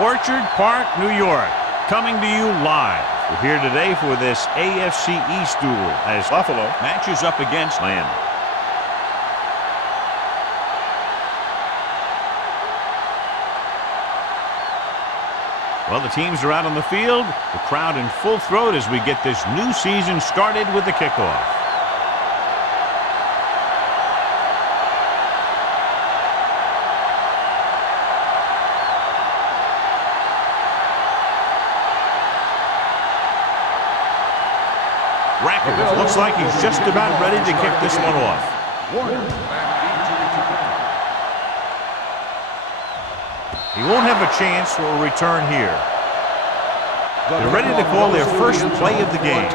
Orchard Park, New York, coming to you live. We're here today for this AFC East duel as Buffalo matches up against Miami. Well, the teams are out on the field, the crowd in full throat as we get this new season started with the kickoff. Rackers looks like he's just about ready to kick this one off. He won't have a chance for a return here. They're ready to call their first play of the game.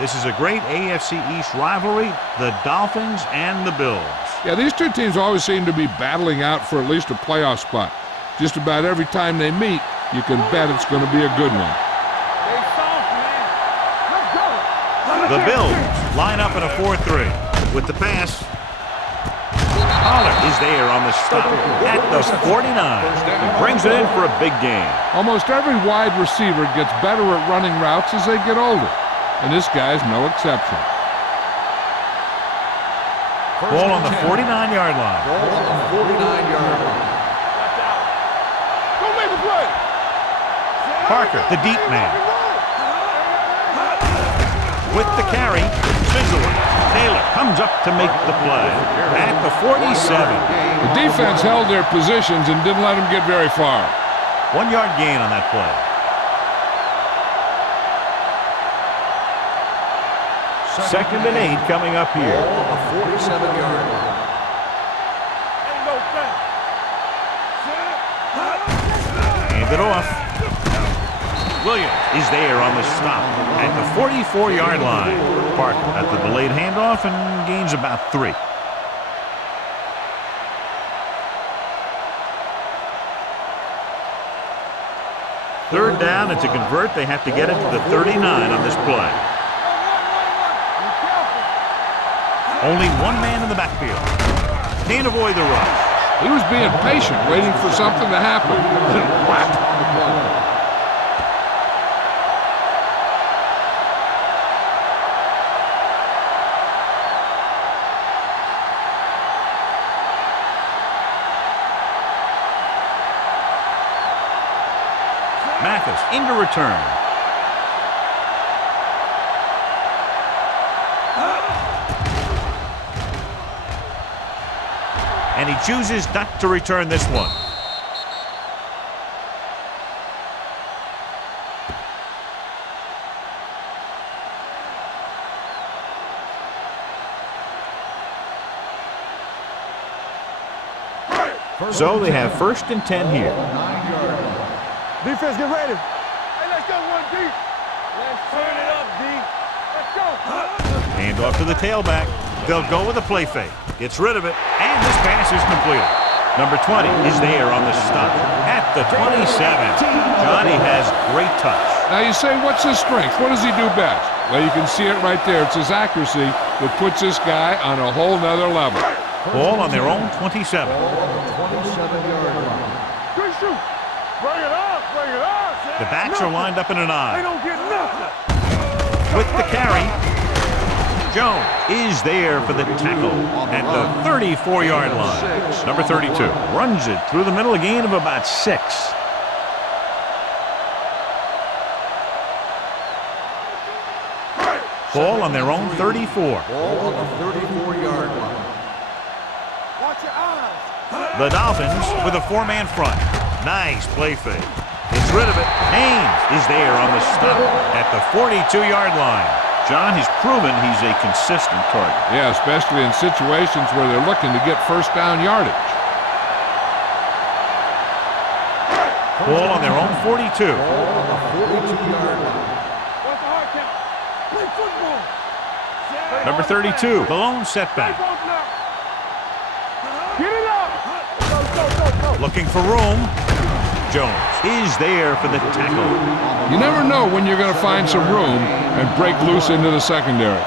This is a great AFC East rivalry, the Dolphins and the Bills. Yeah, these two teams always seem to be battling out for at least a playoff spot. Just about every time they meet, you can bet it's going to be a good one. The Bills line up in a 4-3. With the pass, Pollard is there on the stop at the 49. He brings it in for a big gain. Almost every wide receiver gets better at running routes as they get older. And this guy's no exception. Ball on the 49-yard line. Ball on the 49-yard line. Don't make a play. Parker, the deep man. With the carry, Fizzler. Taylor comes up to make the play at the 47. The defense held their positions and didn't let them get very far. 1-yard gain on that play. Second and 8 coming up here. Ball on the 47-yard line. Hand it off. Williams is there on the stop at the 44-yard line. Parker at the delayed handoff and gains about 3. Third down, and to convert, they have to get it to the 39 on this play. Only one man in the backfield. Can't avoid the rush. He was being patient, waiting for something to happen. Mathis into return. And he chooses not to return this one. So they have first and 10 here. Defense, get ready. Hey, let's go one deep. Let's turn it up, D. Let's go. Hand off to the tailback. They'll go with a play fake. Gets rid of it, and this pass is completed. Number 20 is there on the stop at the 27. Johnny has great touch. Now you say, what's his strength? What does he do best? Well, you can see it right there. It's his accuracy that puts this guy on a whole nother level. Ball on their own 27. Ball on the 27-yard line. Good shoot. Bring it up, bring it up. The backs are lined up in an They I. don't get nothing. With the carry, Jones is there for the tackle at the 34-yard line. Number 32 runs it through the middle, a gain of about 6. Ball on their own 34. Ball on the 34-yard line. Watch your eyes. The Dolphins with a 4-man front. Nice play fake. Gets rid of it. Haynes is there on the stop at the 42-yard line. John has proven he's a consistent target. Yeah, especially in situations where they're looking to get first down yardage. Ball on their own 42. Ball on the 42-yard line. What's the hard count? Play football. Number 32, the lone setback. Get it up. Go, go, go, go. Looking for room. Jones is there for the tackle. You never know when you're going to find some room and break loose into the secondary.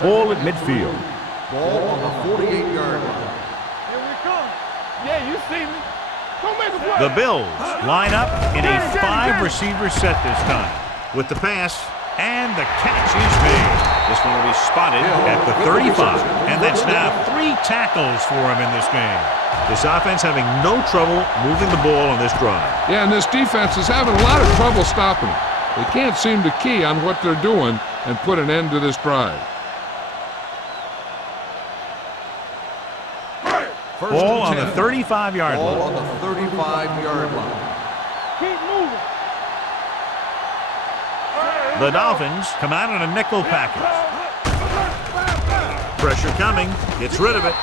Ball at midfield. Ball on the 48-yard line. Here we come. Yeah, you see me. Don't make a play. The Bills line up in a 5-receiver set this time. With the pass, and the catch is made. This one will be spotted at the 35, and that's now 3 tackles for him in this game. This offense having no trouble moving the ball on this drive. Yeah, and this defense is having a lot of trouble stopping it. They can't seem to key on what they're doing and put an end to this drive. Ball on the 35-yard line. Ball on the 35-yard line. Keep moving. The Dolphins come out in a nickel package. Pressure coming. Gets rid of it.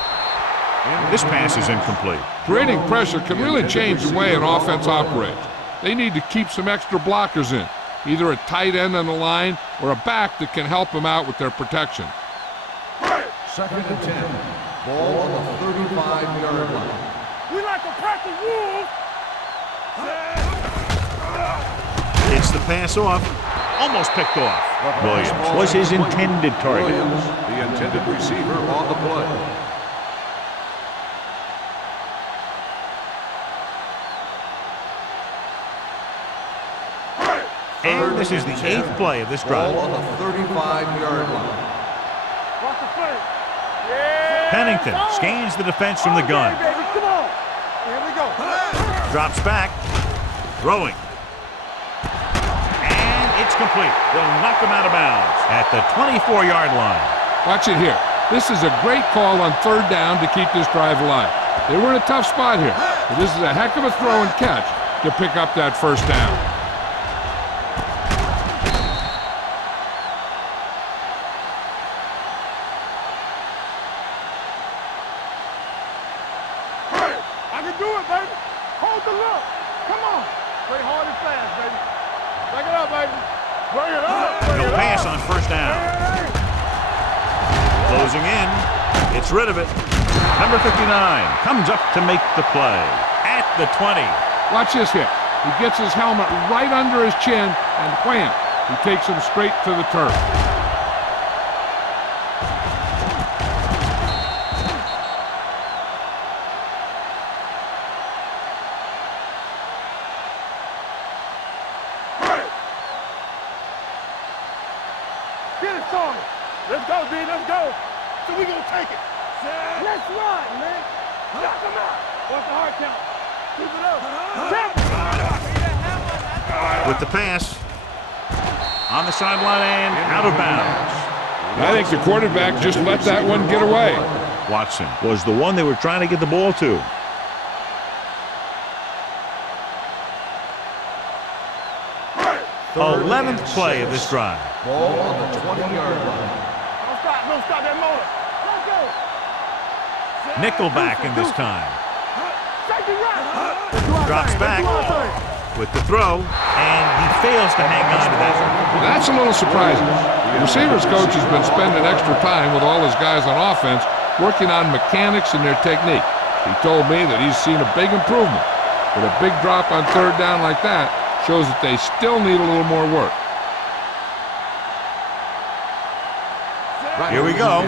And this pass is incomplete. Creating pressure can really change the way an offense operates. They need to keep some extra blockers in, either a tight end on the line or a back that can help them out with their protection. 2nd and 10. Ball on the 35-yard line. We like to practice rules. It's the pass off. Almost picked off. Williams was his intended target. Williams, the intended receiver on the play. And this is the 8th play of this Ball drive. on the 35-yard line. Watch the play. Yeah. Pennington scans the defense from the gun. Okay, baby, come on. Here we go. Drops back. Throwing. And it's complete. They'll knock him out of bounds at the 24-yard line. Watch it here. This is a great call on 3rd down to keep this drive alive. They were in a tough spot here, but this is a heck of a throw and catch to pick up that 1st down. I can do it, baby. Hold the look. Come on. Play hard and fast, baby. Bring it up, baby. Bring it up. No pass on 1st down. Closing in. Gets rid of it. Number 59 comes up to make the play at the 20. Watch this here. He gets his helmet right under his chin, and wham, he takes him straight to the turf. Get it started. Let's go, D. Let's go. So we gonna take it. Let's run, man. Knock him out. What's the hard count? Keep it up. With the pass. On the sideline and out of bounds. I think the quarterback just let that one get away. Watson was the one they were trying to get the ball to. Third 11th and play 6. of this drive. Ball on the 20-yard line. Don't stop that motor. Let's go. Nickelback in this time. Safety right. Drops back with the throw, and he fails to hang on to that one. That's a little surprising. The receivers coach has been spending extra time with all his guys on offense working on mechanics and their technique. He told me that he's seen a big improvement, but a big drop on 3rd down like that shows that they still need a little more work. Here we go.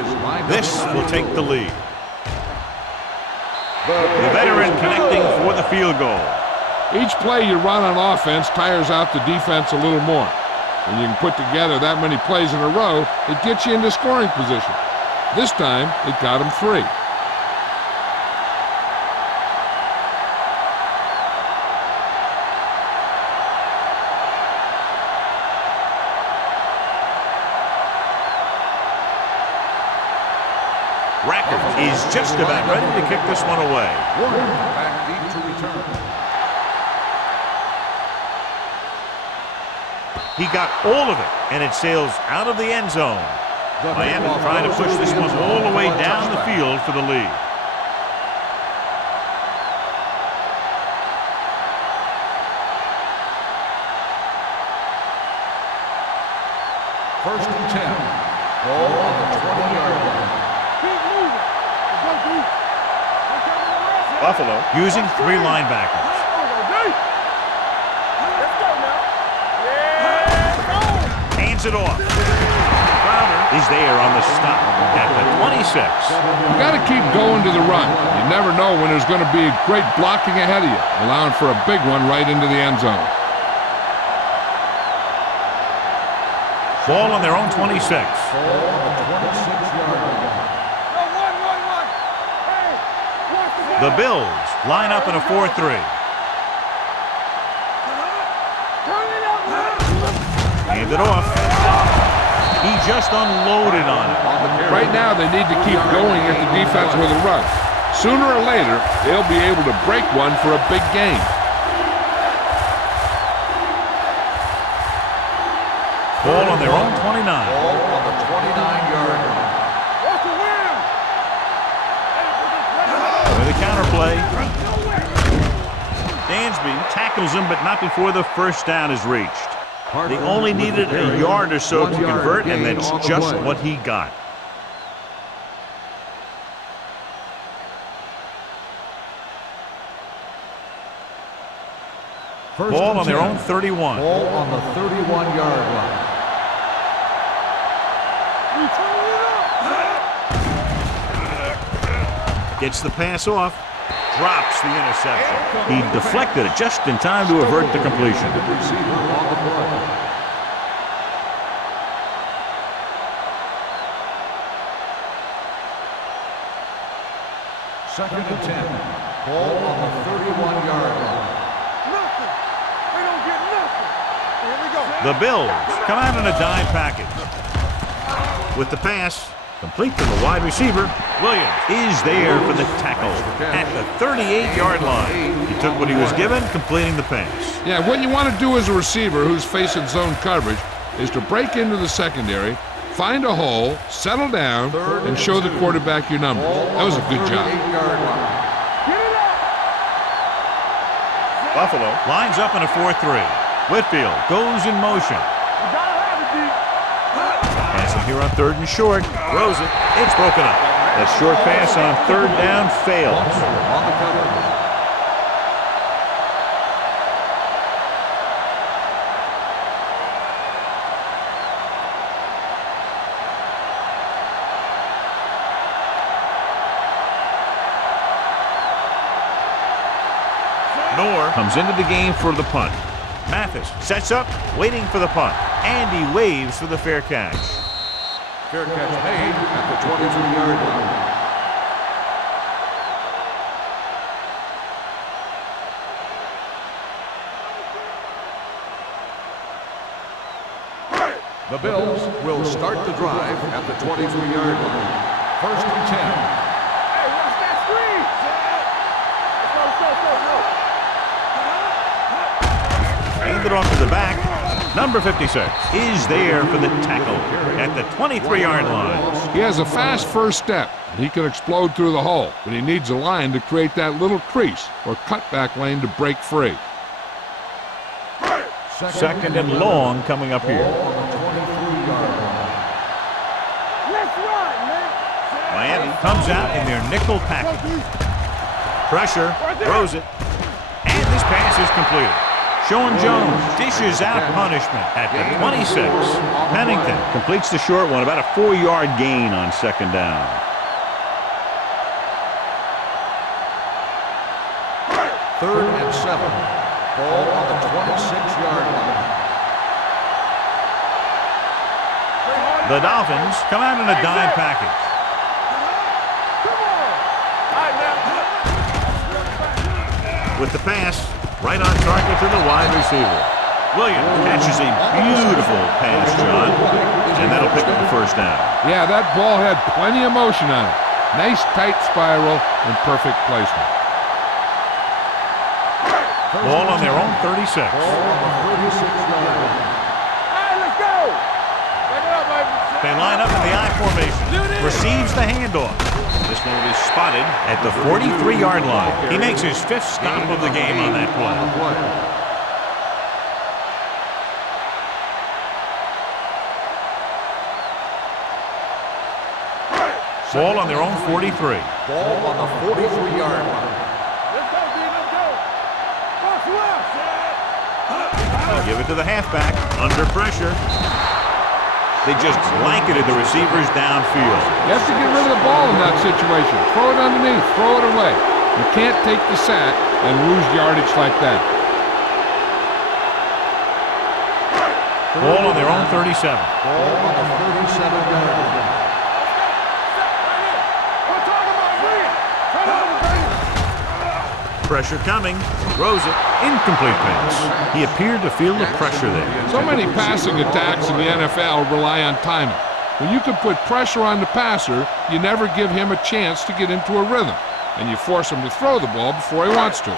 This will take the lead. The veteran connecting for the field goal. Each play you run on offense tires out the defense a little more. When you can put together that many plays in a row, it gets you into scoring position. This time, it got him 3. Rackard is just about ready to kick this one away. Back deep to return. He got all of it, and it sails out of the end zone. Miami trying to push this one all the way down the field for the lead. First and 10. Ball on the 20-yard line. Buffalo using 3 linebackers. Hands it off. Crowder is there on the stop at the 26. You got to keep going to the run. You never know when there's going to be great blocking ahead of you, allowing for a big one right into the end zone. Ball on their own 26. The Bills line up in a 4-3. Hand it off. He just unloaded on it. Right now, they need to keep going at the defense with a run. Sooner or later, they'll be able to break one for a big gain. Ball on their own 29. Ball on the 29-yard line. With a counter play. Dansby tackles him, but not before the first down is reached. They only needed a yard or so to convert, and that's just what he got. Ball on their own 31. Ball on the 31-yard line. Gets the pass off. Drops the interception. He deflected it just in time to avert the completion. Receiver on the play. Second and 10. Ball on the 31-yard line. Nothing. They don't get nothing. Here we go. The Bills come out in a dime package. With the pass, complete to the wide receiver. Williams is there for the tackle at the 38-yard line. He took what he was given, completing the pass. Yeah, what you want to do as a receiver who's facing zone coverage is to break into the secondary, find a hole, settle down, and show the quarterback your numbers. That was a good job. Buffalo lines up in a 4-3. Whitfield goes in motion. Passing here on 3rd and short. Throws it. It's broken up. That short pass on 3rd down fails. On the cover. Noor comes into the game for the punt. Mathis sets up, waiting for the punt. And he waves for the fair catch. Fair catch made at the 22-yard line. The Bills will start the drive at the 23-yard line. 1st and 10. Hey, watch that screen. Handed off to the back. Number 56 is there for the tackle at the 23-yard line. He has a fast first step. He can explode through the hole, but he needs a line to create that little crease or cutback lane to break free. Second and long coming up here. Let's run, man. Miami comes out in their nickel package. Pressure, throws it, and this pass is completed. Sean Jones dishes out punishment at the 26. Pennington completes the short one, about a 4-yard gain on 2nd down. Third and 7. Ball on the 26-yard line. The Dolphins come out in a dime package. With the pass, right on target to the wide receiver. Williams catches a beautiful pass, John, and that'll pick up the 1st down. Yeah, that ball had plenty of motion on it. Nice tight spiral and perfect placement. Ball on their own 36. Ball on the 36-yard line. Hey, let's go. Take it up, baby. They line up in the I formation. Receives the handoff. This one will be spotted at the 43-yard line. He makes his 5th stop of the game on that play. Ball on their own 43. Ball on the 43-yard line. Let's go, D. Let's go. Box left. They'll give it to the halfback. Under pressure. They just blanketed the receivers downfield. You have to get rid of the ball in that situation. Throw it underneath. Throw it away. You can't take the sack and lose yardage like that. Ball on their own 37. Ball on the 37-yard line. Pressure coming. Throws it. Incomplete pass. He appeared to feel the pressure there. So many passing attacks in the NFL rely on timing. When you can put pressure on the passer, you never give him a chance to get into a rhythm, and you force him to throw the ball before he wants to.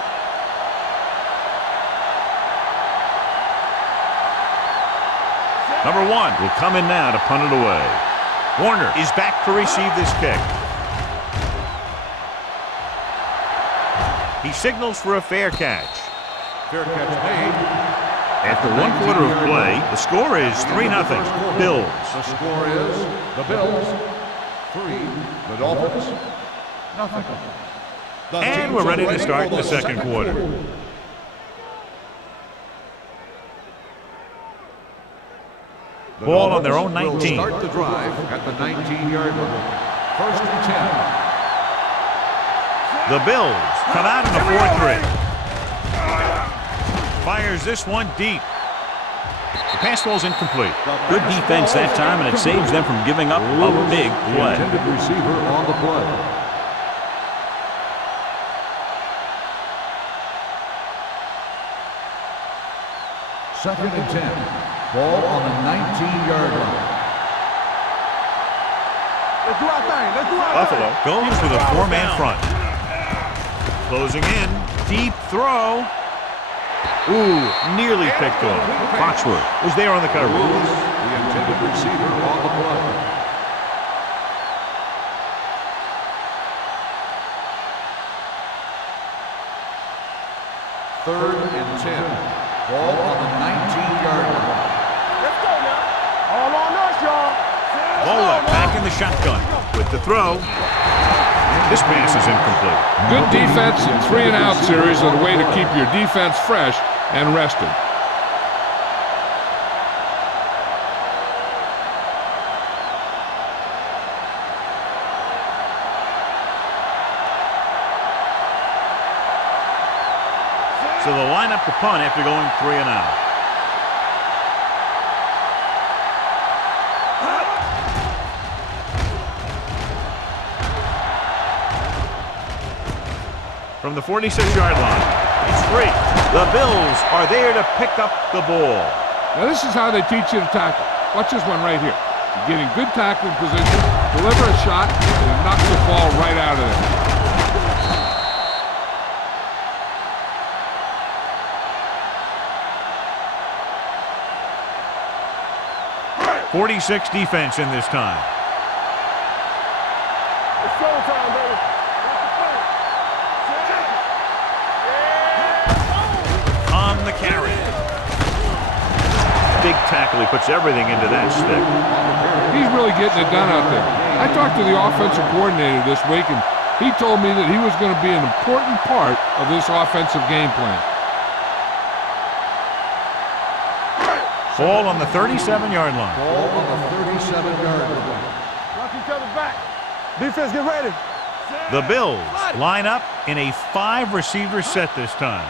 Number 1 will come in now to punt it away. Warner is back to receive this kick. He signals for a fair catch. Fair catch made. After 1 quarter of play, the score is 3-0. Bills. The score is the Bills 3, the Dolphins 0. And we're ready to start the second quarter. Ball on their own 19. Will start the drive at the 19-yard line. First and 10. The Bills come out in the 4-3. Fires this one deep. The pass ball's incomplete. Good defense that time, and it saves them from giving up a big play. Intended receiver on the play. Second and 10. Ball on the 19-yard line. Let's do our thing. Let's do our Buffalo goes with a 4-man front. Closing in. Deep throw. Ooh, nearly picked off. Foxworth was there on the coverage. The intended receiver on the play. Third and 10. Ball on the 19-yard line. Let's go now. All on us, y'all. Bola back in the shotgun with the throw. This pass is incomplete. Good defense and 3-and-out series are the way to keep your defense fresh and rested. So they'll line up the punt after going 3-and-out. From the 46-yard line, it's free. The Bills are there to pick up the ball. Now this is how they teach you to tackle. Watch this one right here. You get in good tackling position, deliver a shot, and it knocks the ball right out of there. 46 defense in this time. It's showtime, baby. On the carry. Big tackle. He puts everything into that stick. He's really getting it done out there. I talked to the offensive coordinator this week, and he told me that he was going to be an important part of this offensive game plan. Ball on the 37-yard line. Ball on the 37-yard line. Watch each other back. Defense, get ready. The Bills line up in a 5-receiver set this time.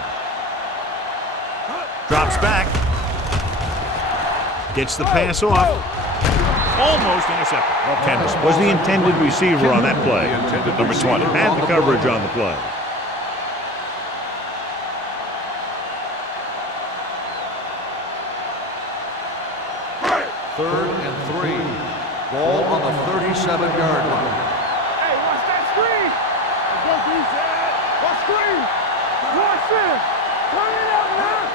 Drops back. Gets the pass off. Almost intercepted. Kendall was the intended receiver on that play. Number 20 had the coverage on the play. Third and 3. Ball on the 37-yard line. Hey, watch that screen. Go defense. Watch screen. Watch this. Turn it up now.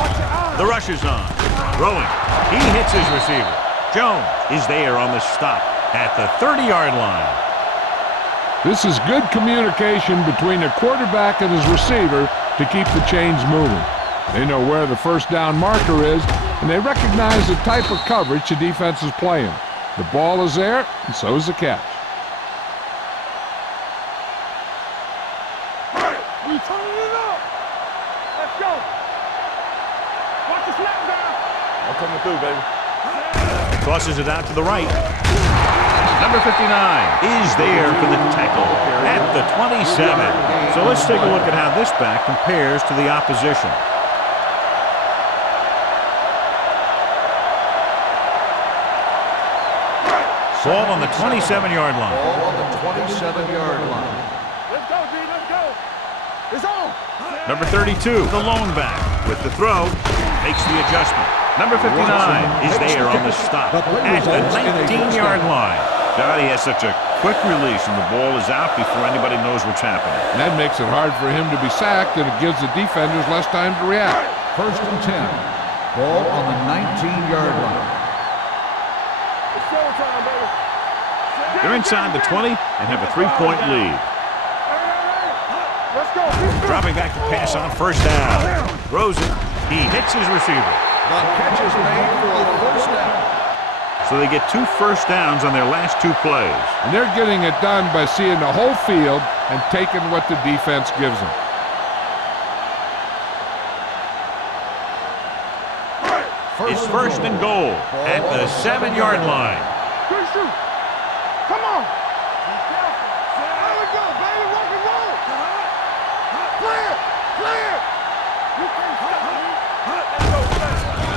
Watch your eyes. The rush is on. Throwing. He hits his receiver. Jones is there on the stop at the 30-yard line. This is good communication between the quarterback and his receiver to keep the chains moving. They know where the first down marker is, and they recognize the type of coverage the defense is playing. The ball is there, and so is the catch. coming through, baby. Tosses it out to the right. Number 59 is there for the tackle at the 27. So let's take a look at how this back compares to the opposition. Ball on the 27-yard line. Ball on the 27-yard line. Let's go, D. Let's go. It's on. Number 32, the lone back with the throw, makes the adjustment. Number 59 is there on the stop at the 19-yard line. God, he has such a quick release, and the ball is out before anybody knows what's happening. And that makes it hard for him to be sacked, and it gives the defenders less time to react. First and 10. Ball on the 19-yard line. It's showtime, baby. They're inside the 20 and have a 3-point lead. Let's go. Dropping back to pass on first down. Throws it. He hits his receiver. The catch is made for a first down. So they get 2 first downs on their last 2 plays. And they're getting it done by seeing the whole field and taking what the defense gives them. It's first and goal at the 7-yard line. Good shoot. Come on. There we go, baby. Rock and roll. Clear. Clear. You can't stop me. Let's go.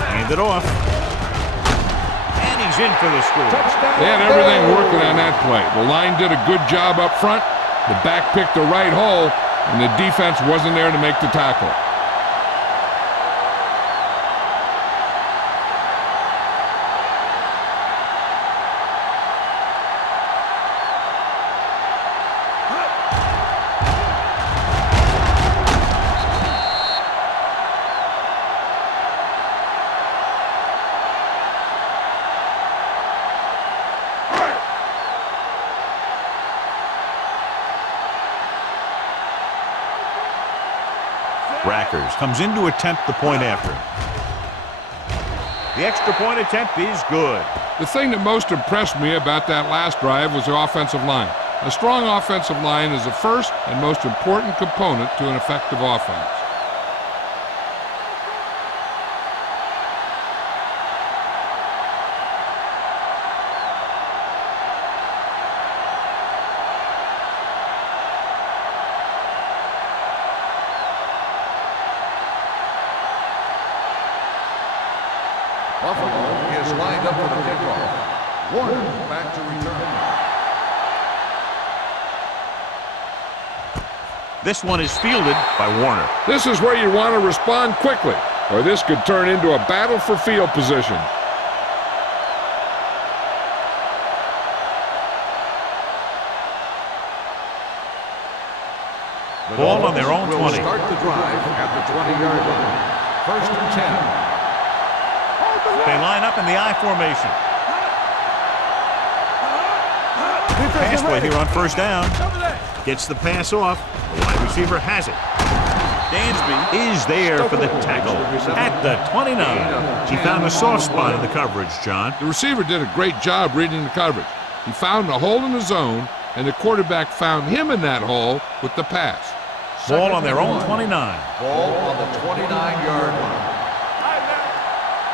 Hand it off. And he's in for the score. They had everything working on that play. The line did a good job up front. The back picked the right hole, and the defense wasn't there to make the tackle. Rackers comes in to attempt the point after. The extra point attempt is good. The thing that most impressed me about that last drive was the offensive line. A strong offensive line is the first and most important component to an effective offense. Buffalo is lined up for the kickoff. Warner back to return. This one is fielded by Warner. This is where you want to respond quickly, or this could turn into a battle for field position. Ball on their own 20. Will start the drive at the 20-yard line. First and 10. They line up in the I formation. Pass play here on first down. Gets the pass off. The wide receiver has it. Dansby is there for the tackle at the 29. He found a soft spot in the coverage, John. The receiver did a great job reading the coverage. He found a hole in the zone, and the quarterback found him in that hole with the pass. Ball on their own 29. Ball on the 29-yard line.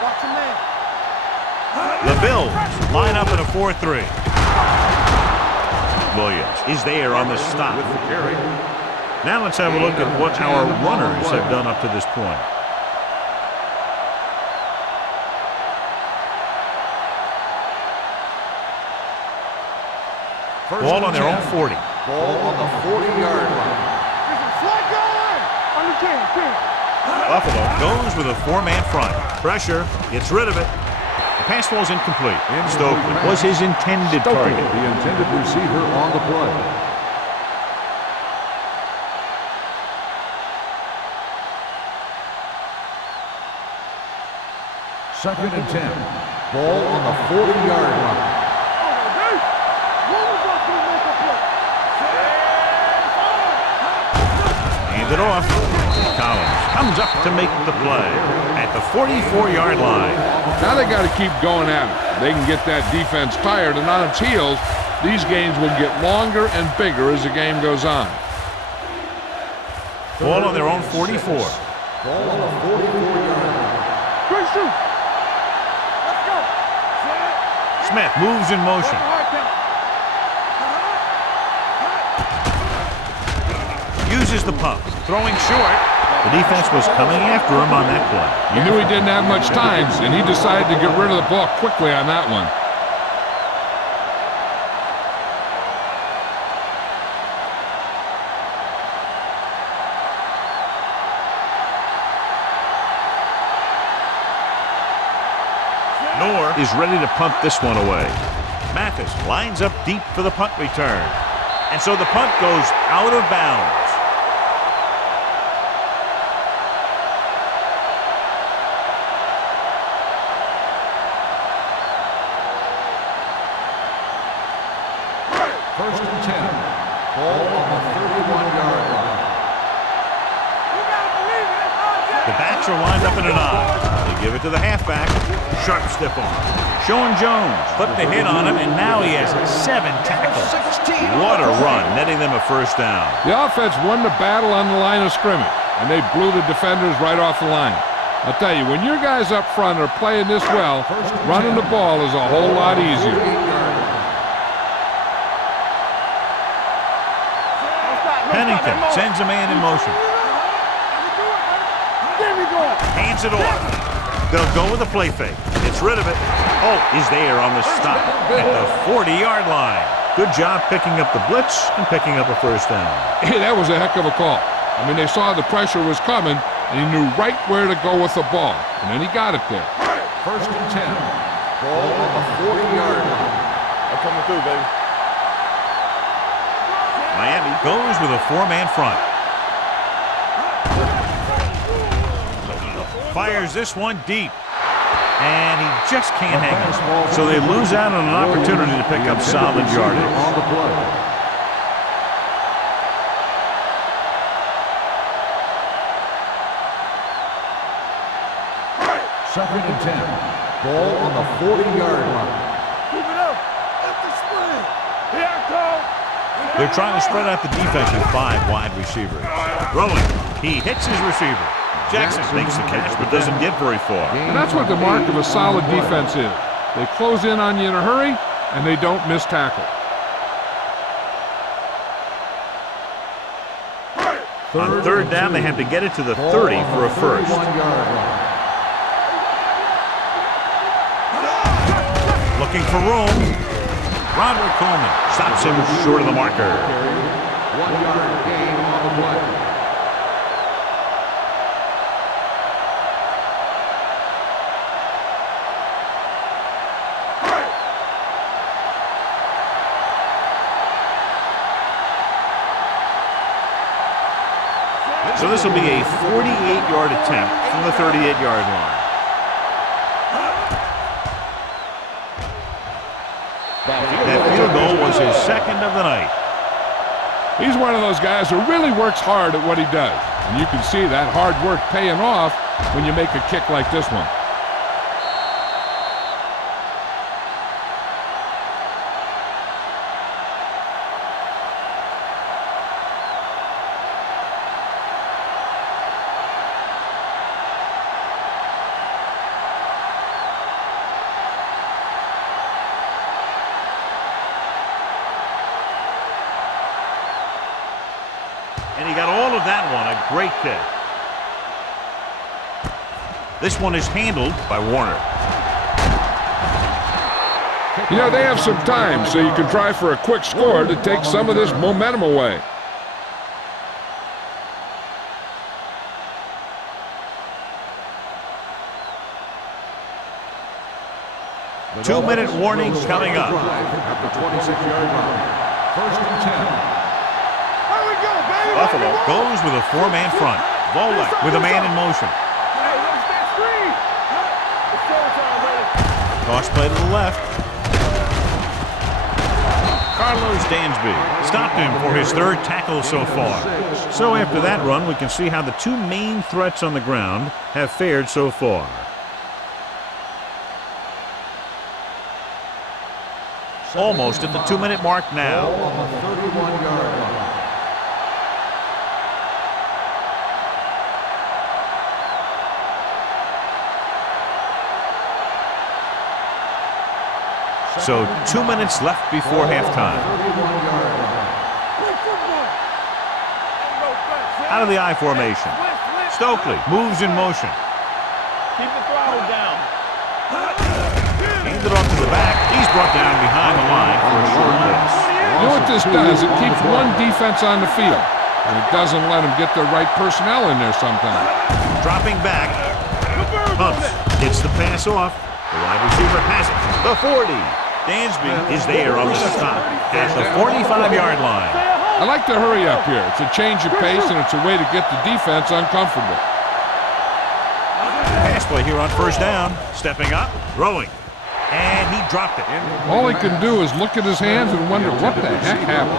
Watch your man. The Bills line up in a 4-3. Williams is there on the stop. With the carry. Now let's have a look at what our runners have done up to this point. Ball on their own 40. Ball on the 40-yard line. Slide going. On the 10. Buffalo goes with a 4-man front. Pressure, gets rid of it. The pass falls incomplete. Stokely was his intended target. The intended receiver on the play. Second and 10. Ball on the 40-yard line. Hand it off. Collins comes up to make the play at the 44-yard line. Now they got to keep going at it. They can get that defense tired and on its heels. These games will get longer and bigger as the game goes on. Ball on their own 44. Ball on the 44-yard line. Great shoot. Smith moves in motion. Uses the pump, throwing short. The defense was coming after him on that play. He knew he didn't have much time, and he decided to get rid of the ball quickly on that one. Is ready to punt this one away. Mathis lines up deep for the punt return. And so the punt goes out of bounds. First and 10. Ball on the 31-yard line. The backs are lined up in an I. They give it to the halfback. Sharp stiff arm. Sean Jones flipped the hit on him, and now he has 7 tackles. What a run, netting them a first down. The offense won the battle on the line of scrimmage, and they blew the defenders right off the line. I'll tell you, when your guys up front are playing this well, running the ball is a whole lot easier. Pennington sends a man in motion. Hands it off. They'll go with a play fake. Gets rid of it. Oh, he's there on the stop at the 40-yard line. Good job picking up the blitz and picking up a first down. Hey, that was a heck of a call. I mean, they saw the pressure was coming, and he knew right where to go with the ball. And then he got it there. First and 10. Ball on the 40-yard line. I'm coming through, baby. Miami goes with a 4-man front. Fires this one deep. And he just can't hang it. So they lose out on an opportunity to pick up solid yardage. On the play. Second and 10. Ball on the 40-yard line. Keep it up. Up the spread. Here I come. They're trying to spread out the defense with 5 wide receivers. Throwing. He hits his receiver. Jackson makes the catch but doesn't get very far. And that's what the mark of a solid defense is. They close in on you in a hurry, and they don't miss tackle. On third down, they have to get it to the 30 for a first. Looking for room. Roderick Coleman stops him short of the marker. 1-yard gain on the play. So this will be a 48-yard attempt from the 38-yard line. That field goal was his second of the night. He's one of those guys who really works hard at what he does. And you can see that hard work paying off when you make a kick like this one. And he got all of that one, a great kick. This one is handled by Warner. You know, they have some time, so you can try for a quick score to take some of this momentum away. Two-minute warning coming up. At the 26-yard line. First and 10. Buffalo goes with a 4-man front. Volek with a man in motion. Toss play to the left. Carlos Dansby stopped him for his 3rd tackle so far. So after that run, we can see how the 2 main threats on the ground have fared so far. Almost at the 2-minute mark now. On the 31-yard line. So 2 minutes left before halftime. Out of the I formation. Stokely moves in motion. Keep the throttle down. Hands it off to the back. He's brought down behind the line for a short pass. You know what this does? It keeps one defense on the field, and it doesn't let them get the right personnel in there sometimes. Dropping back. Pumps. Gets the pass off. The wide receiver has it. The 40. Dansby is there on the stop at the 45-yard line. I like to hurry up here. It's a change of pace, and it's a way to get the defense uncomfortable. Pass play here on first down. Stepping up, throwing. And he dropped it. All he can do is look at his hands and wonder what the heck happened.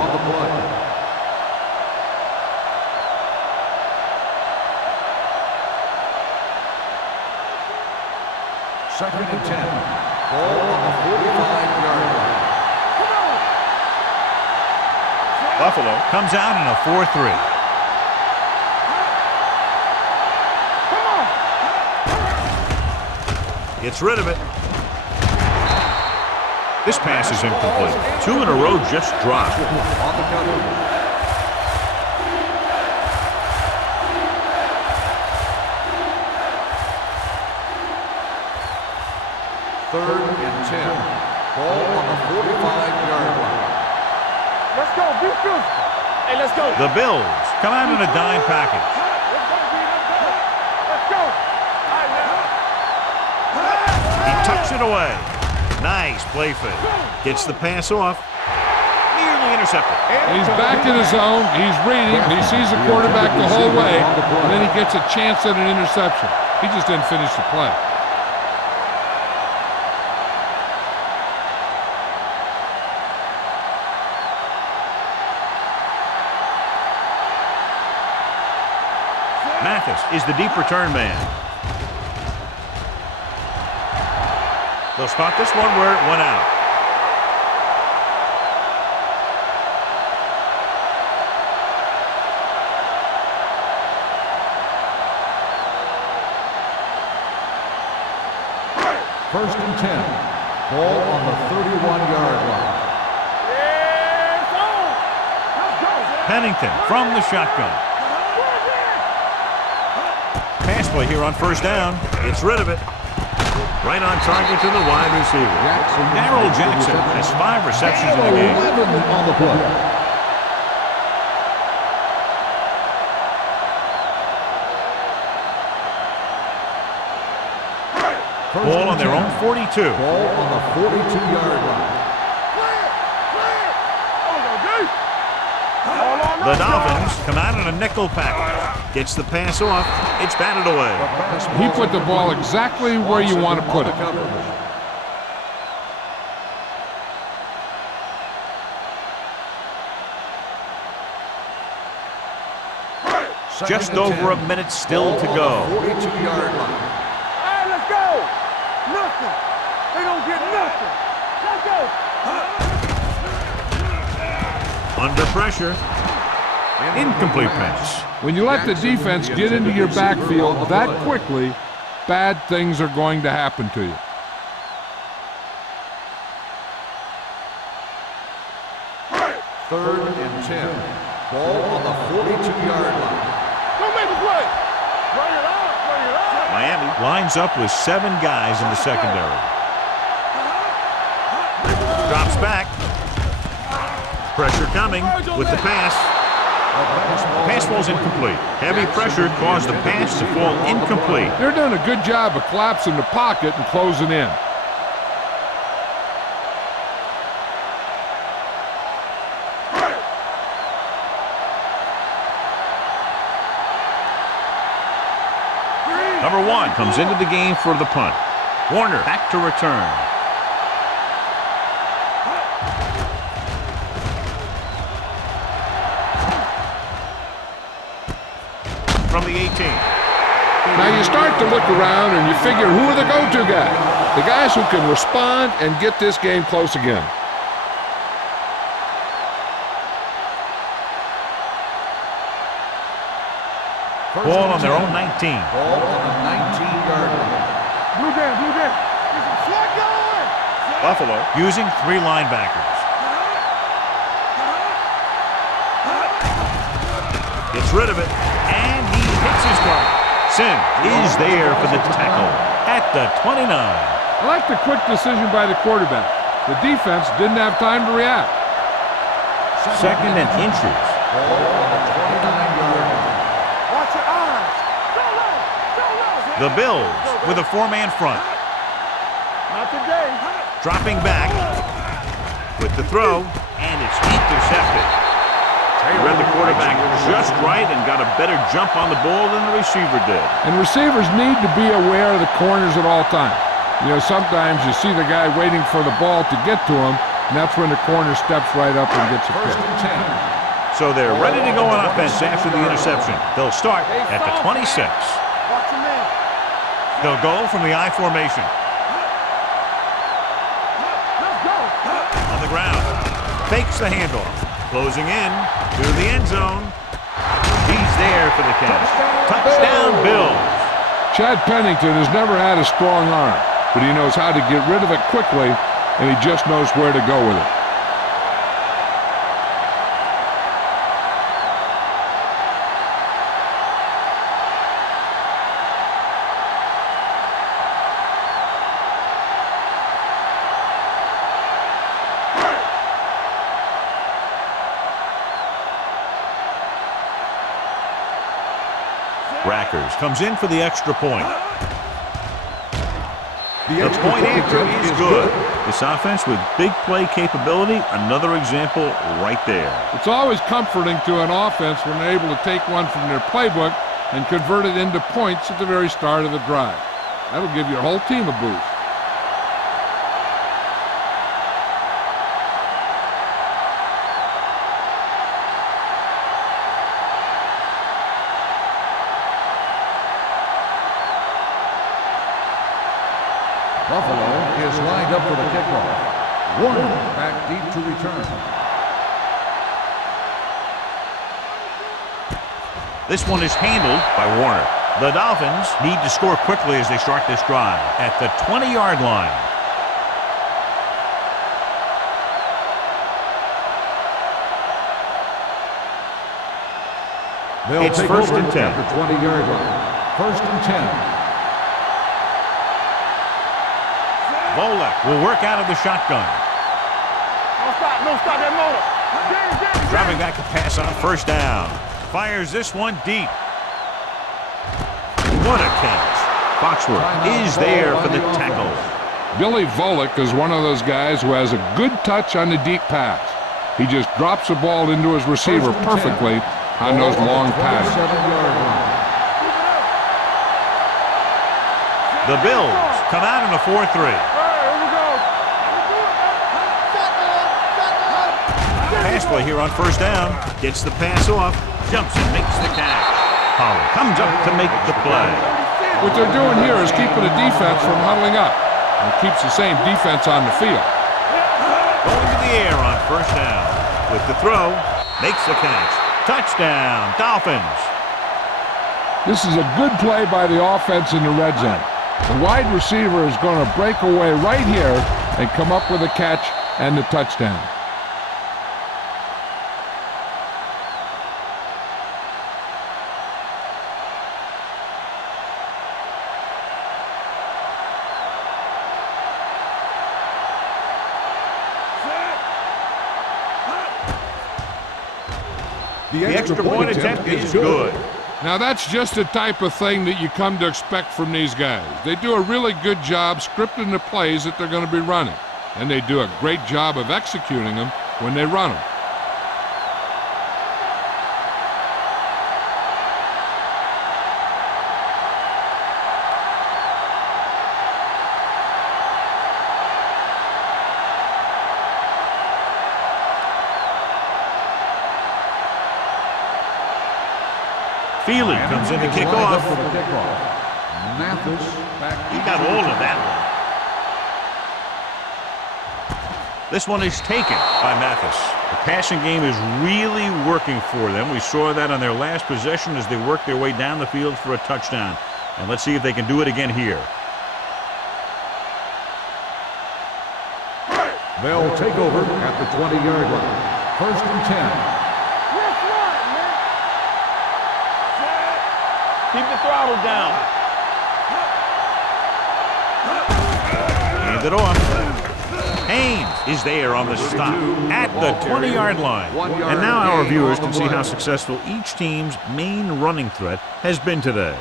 Second and 10. Ball on the 45-yard line. Buffalo comes out in a 4-3. Gets rid of it. This pass is incomplete. 2 in a row just dropped. On the cover. Third and 10. Ball on the 45-yard line. Let's go, be physical. Hey, let's go. The Bills come out in a dime package. Let's go. All right, now. He tucks it away. Nice play fake. Gets the pass off. Nearly intercepted. He's back in his zone. He's reading. He sees the quarterback the whole way, and then he gets a chance at an interception. He just didn't finish the play. Mathis is the deep return man. They'll spot this one where it went out. First and 10. Ball on the 31-yard line. Yes, oh. Let's go. Pennington from the shotgun. Pass play here on first down. Gets rid of it. Right on target to the wide receiver. Darrell Jackson has 5 receptions in the game. 11 on the play. Ball on their own 42. Ball on the 42-yard line. The Dolphins come out in a nickel package. Gets the pass off. It's batted away. He put the ball exactly where you want to put it. Just over a minute still to go. 42-yard line. All right, let's go. Nothing. They don't get nothing. Let's go. Under pressure. Incomplete pass. When you let the defense get into your backfield that quickly, bad things are going to happen to you. Third and 10. Ball on the 42-yard line. Don't make a play. Bring it on. Bring it on. Miami lines up with 7 guys in the secondary. Drops back. Pressure coming with the pass. Pass ball's incomplete. Heavy pressure caused the pass to fall incomplete. They're doing a good job of collapsing the pocket and closing in. Number 1 comes into the game for the punt. Warner back to return. From the 18. Now you start to look around and you figure, who are the go-to guys? The guys who can respond and get this game close again. Ball on their own 19. Ball on the 19-yard line. Blue game, blue game. Get some slot going. Buffalo using 3 linebackers. Gets rid of it, and he hits his target. Sin is there for the tackle at the 29. I like the quick decision by the quarterback. The defense didn't have time to react. 2nd and inches. Watch your eyes. The Bills with a 4-man front. Not today. Dropping back with the throw, and it's intercepted. He read the quarterback just right and got a better jump on the ball than the receiver did. And receivers need to be aware of the corners at all times. You know, sometimes you see the guy waiting for the ball to get to him, and that's when the corner steps right up and gets a pick. So they're ready to go on offense after the interception. They'll start at the 26. Watch your man. They'll go from the I formation. Let's go. On the ground. Fakes the handoff. Closing in to the end zone. He's there for the catch. Touchdown, Bills. Chad Pennington has never had a strong arm, but he knows how to get rid of it quickly, and he just knows where to go with it. Rackers comes in for the extra point. The point after is good. This offense with big play capability, another example right there. It's always comforting to an offense when they're able to take one from their playbook and convert it into points at the very start of the drive. That'll give your whole team a boost. Buffalo is lined up for the kickoff. Warner back deep to return. This one is handled by Warner. The Dolphins need to score quickly as they start this drive at the 20-yard line. They'll It's take 1st over and 10. at the 20-yard line. 1st and 10. Volek will work out of the shotgun. Don't stop that motor. Get. Dropping back to pass on 1st down. Fires this one deep. What a catch. Foxworth is there for the tackle. Billy Volek is one of those guys who has a good touch on the deep pass. He just drops the ball into his receiver perfectly on those long passes. The Bills come out in a 4-3. Pass play here on 1st down. Gets the pass off. Jumps and makes the catch. Pollard comes up to make the play. What they're doing here is keeping the defense from huddling up. And keeps the same defense on the field. Going to the air on 1st down. With the throw, makes the catch. Touchdown, Dolphins. This is a good play by the offense in the red zone. The wide receiver is going to break away right here and come up with a catch and the touchdown. The extra point attempt is good. Now that's just the type of thing that you come to expect from these guys. They do a really good job scripting the plays that they're going to be running. And they do a great job of executing them when they run them. Feely comes in to kick off. Mathis back. He got hold of that one. This one is taken by Mathis. The passing game is really working for them. We saw that on their last possession as they worked their way down the field for a touchdown. And let's see if they can do it again here. They'll take over at the 20-yard line. First and 10. Let's run, man. Keep the throttle down. Hand it off. Haynes is there on the stop at the 20-yard line. And now our viewers can see how successful each team's main running threat has been today.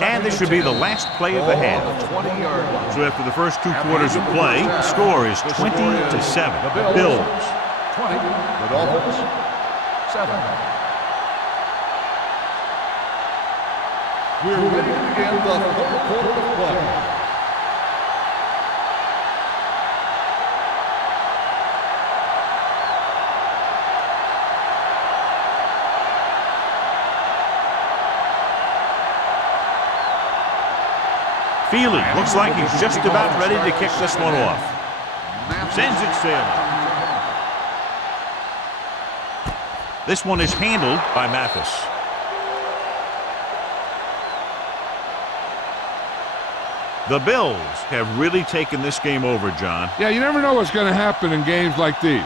And this should be the last play of the half. So after the first 2 quarters of play, the score is 20-7. Bills. 20, the Dolphins, 7. We're ready to begin the third quarter of play. Feely looks like he's just about ready to kick this one off. Sends it sailing. This one is handled by Mathis. The Bills have really taken this game over, John. Yeah, you never know what's going to happen in games like these.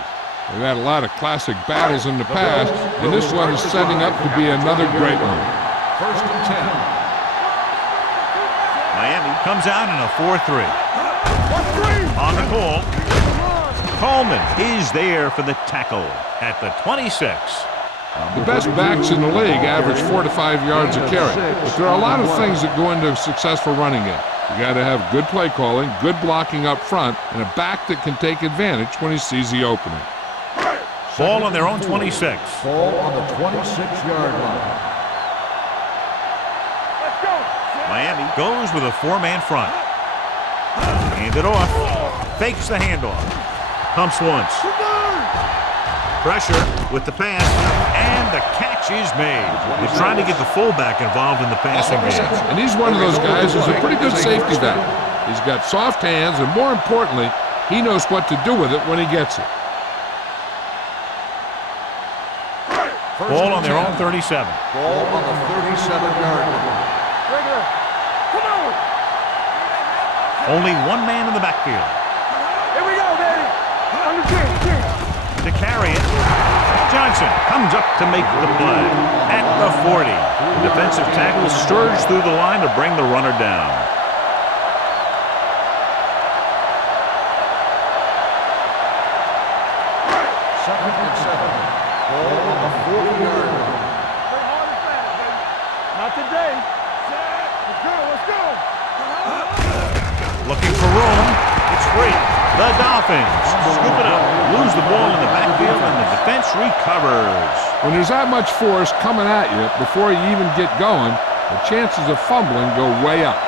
We've had a lot of classic battles in the past, and this one is setting up to be another great one. First and 10. Miami comes out in a 4-3. On the call, Coleman is there for the tackle at the 26. The best backs in the league average 4 to 5 yards a carry, but there are a lot of things that go into a successful running game. You got to have good play calling, good blocking up front, and a back that can take advantage when he sees the opening. Ball on their own 26. Ball on the 26-yard line. Miami goes with a 4-man front. Hand it off. Fakes the handoff. Pumps once. Pressure with the pass, and the catch is made. They're trying to get the fullback involved in the passing game. And he's one of those guys who's a pretty good safety valve. He's got soft hands, and more importantly, he knows what to do with it when he gets it. Ball on their own 37. Ball on the 37-yard line. Come on. Only one man in the backfield. Here we go, baby. On the 10. To carry it, Johnson comes up to make the play at the 40. The defensive tackle surged through the line to bring the runner down. Second and 7. Ball on the 40-yard line. Not today. Let's go. Looking for room. It's free. The Dolphins scoop it up, lose the ball in the backfield, and the defense recovers. When there's that much force coming at you before you even get going, the chances of fumbling go way up.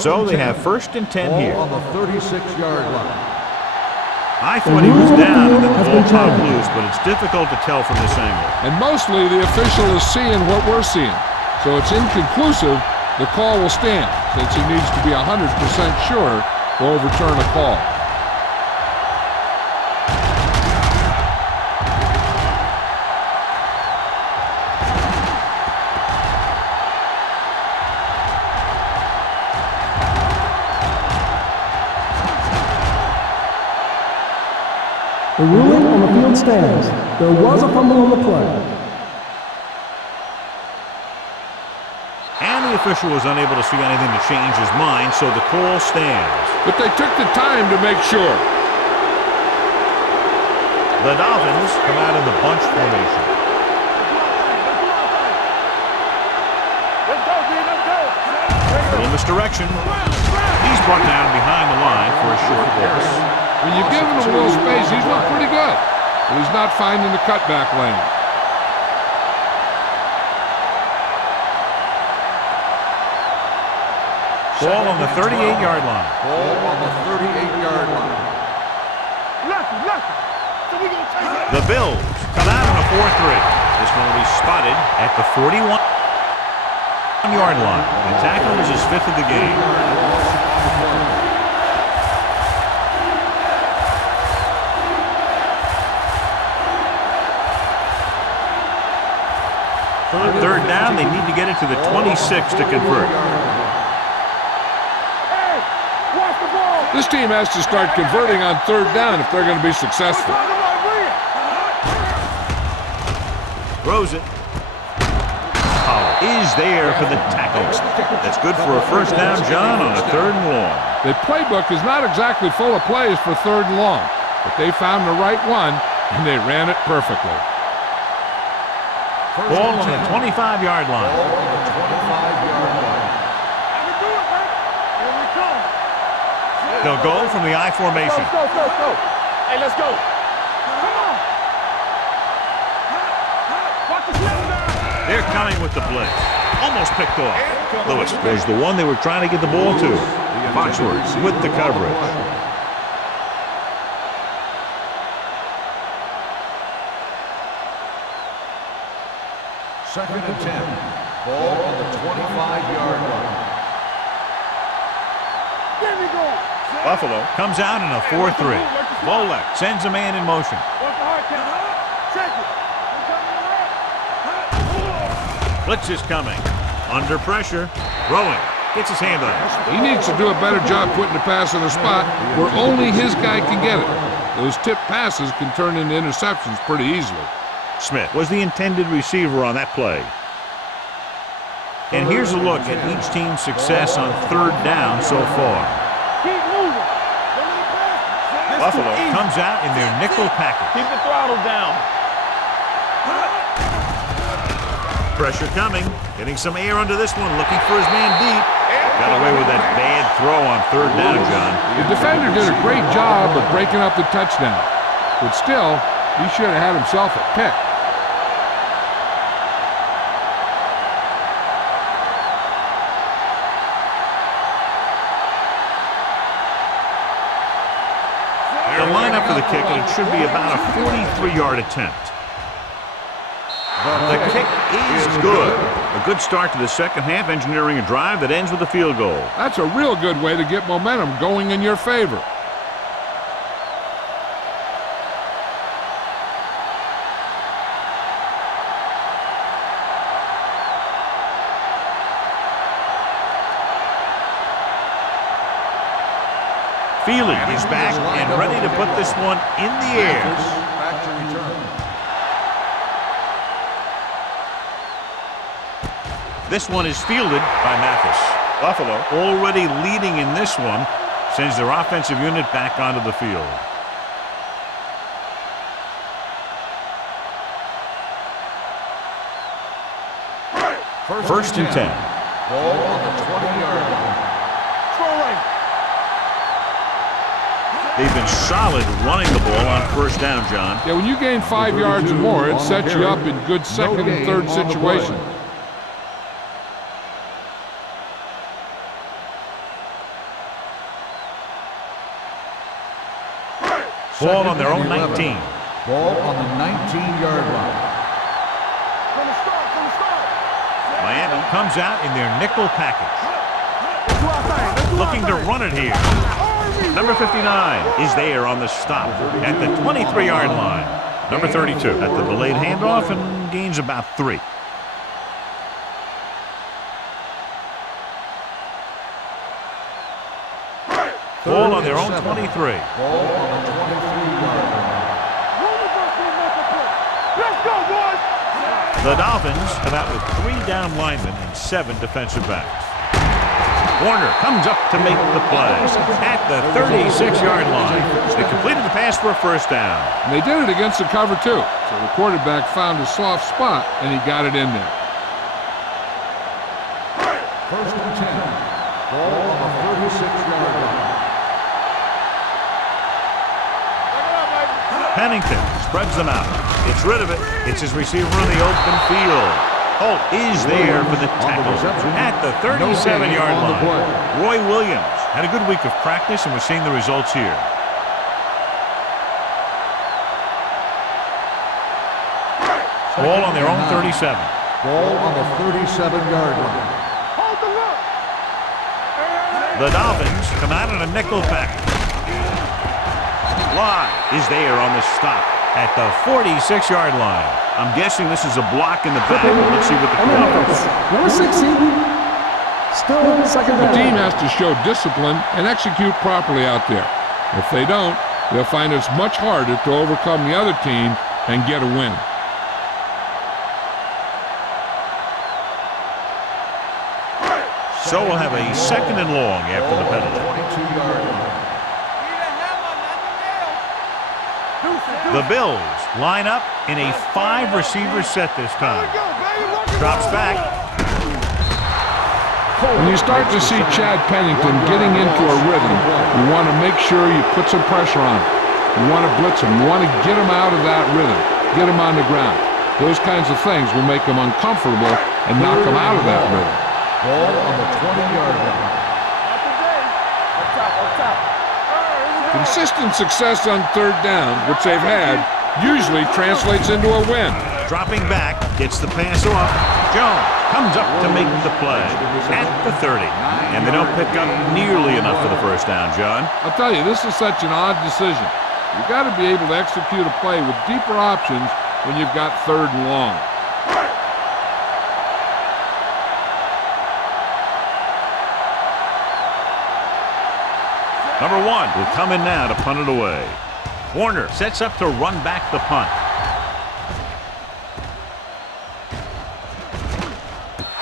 So they have first and 10 here. Ball on the 36-yard line. I thought he was down and then the ball popped loose, but it's difficult to tell from this angle. And mostly the official is seeing what we're seeing. So it's inconclusive. The call will stand since he needs to be 100% sure to overturn a call. The ruling on the field stands. There was a fumble on the play. And the official was unable to see anything to change his mind, so the call stands. But they took the time to make sure. The Dolphins come out in the bunch formation. Let's go, G. Let's go. Little misdirection. He's brought down behind the line for a short loss. When you're giving him a little space, he's looked pretty good. But he's not finding the cutback lane. Ball on the 38-yard line. Ball on the 38-yard line. Lucky. So we gonna take it. The Bills come out in a 4-3. This one will be spotted at the 41-yard line. The tackle is his 5th of the game. Third down, they need to get it to the 26 to convert. Hey, watch the ball. This team has to start converting on third down if they're going to be successful. Throws it. Pollard is there for the tackle. That's good for a first down, John, on a 3rd and long. The playbook is not exactly full of plays for 3rd and long, but they found the right one, and they ran it perfectly. Ball on the 25-yard line. They'll go from the I formation. Go. Hey, let's go. They're coming with the blitz. Almost picked off. Lewis was the one they were trying to get the ball to. Foxworth with the coverage. Second and 10. Ball on the 25-yard line. Buffalo comes out in a 4-3. Volek sends a man in motion. Blitz is coming. Under pressure. Throwing. Gets his hand on it. He needs to do a better job putting the pass in a spot where only his guy can get it. Those tip passes can turn into interceptions pretty easily. Smith was the intended receiver on that play. And here's a look at each team's success on 3rd down so far. Keep moving. Buffalo comes out in their nickel package. Keep the throttle down. Pressure coming. Getting some air under this one. Looking for his man deep. Got away with that bad throw on 3rd down, John. The defender did a great job of breaking up the touchdown. But still, he should have had himself a pick. They'll line up for the kick, and it should be about a 43-yard attempt. The kick is good. A good start to the second half, engineering a drive that ends with a field goal. That's a real good way to get momentum going in your favor. Feely is back and ready to put this one in the air. Back to return. This one is fielded by Mathis. Buffalo already leading in this one, sends their offensive unit back onto the field. First and 10. Ball on the 20-yard line. They've been solid running the ball on first down, John. Yeah, when you gain 5 yards or more, it sets you up in good second and third situations. Ball on their own 19. Ball on the 19-yard line. Miami comes out in their nickel package. Looking to run it here. Number 59 is there on the stop at the 23-yard line. Number 32 at the delayed handoff and gains about 3. Ball on their own 23. Ball on the 23-yard line. Let's go, boys! The Dolphins come out with 3 down linemen and 7 defensive backs. Warner comes up to make the play at the 36-yard line. They completed the pass for a first down. And they did it against the cover, too. So the quarterback found a soft spot, and he got it in there. First and 10. Ball on the 36-yard line. Pennington spreads them out. Gets rid of it. It's his receiver in the open field. Holt is there for the tackle at the 37-yard line. Roy Williams had a good week of practice, and we're seeing the results here. Ball on their own 37. Ball on the 37-yard line. The Dolphins come out in a nickel package. Lye is there on the stop at the 46-yard line. I'm guessing this is a block in the back. Let's see what the call is. Number 60. Still second The down. team has to show discipline and execute properly out there. If they don't, they'll find it's much harder to overcome the other team and get a win. So we'll have a second and long after the penalty. 22-yard line. The Bills line up in a 5-receiver set this time. Drops back. When you start to see Chad Pennington getting into a rhythm, you want to make sure you put some pressure on him. You want to blitz him. You want to get him out of that rhythm, get him on the ground. Those kinds of things will make him uncomfortable and knock him out of that rhythm. Ball on the 20-yard line. Consistent success on third down, which they've had, usually translates into a win. Dropping back, gets the pass off. Jones comes up to make the play at the 30. And they don't pick up nearly enough for the first down, John. I'll tell you, this is such an odd decision. You've got to be able to execute a play with deeper options when you've got third and long. Number 1 will come in now to punt it away. Warner sets up to run back the punt.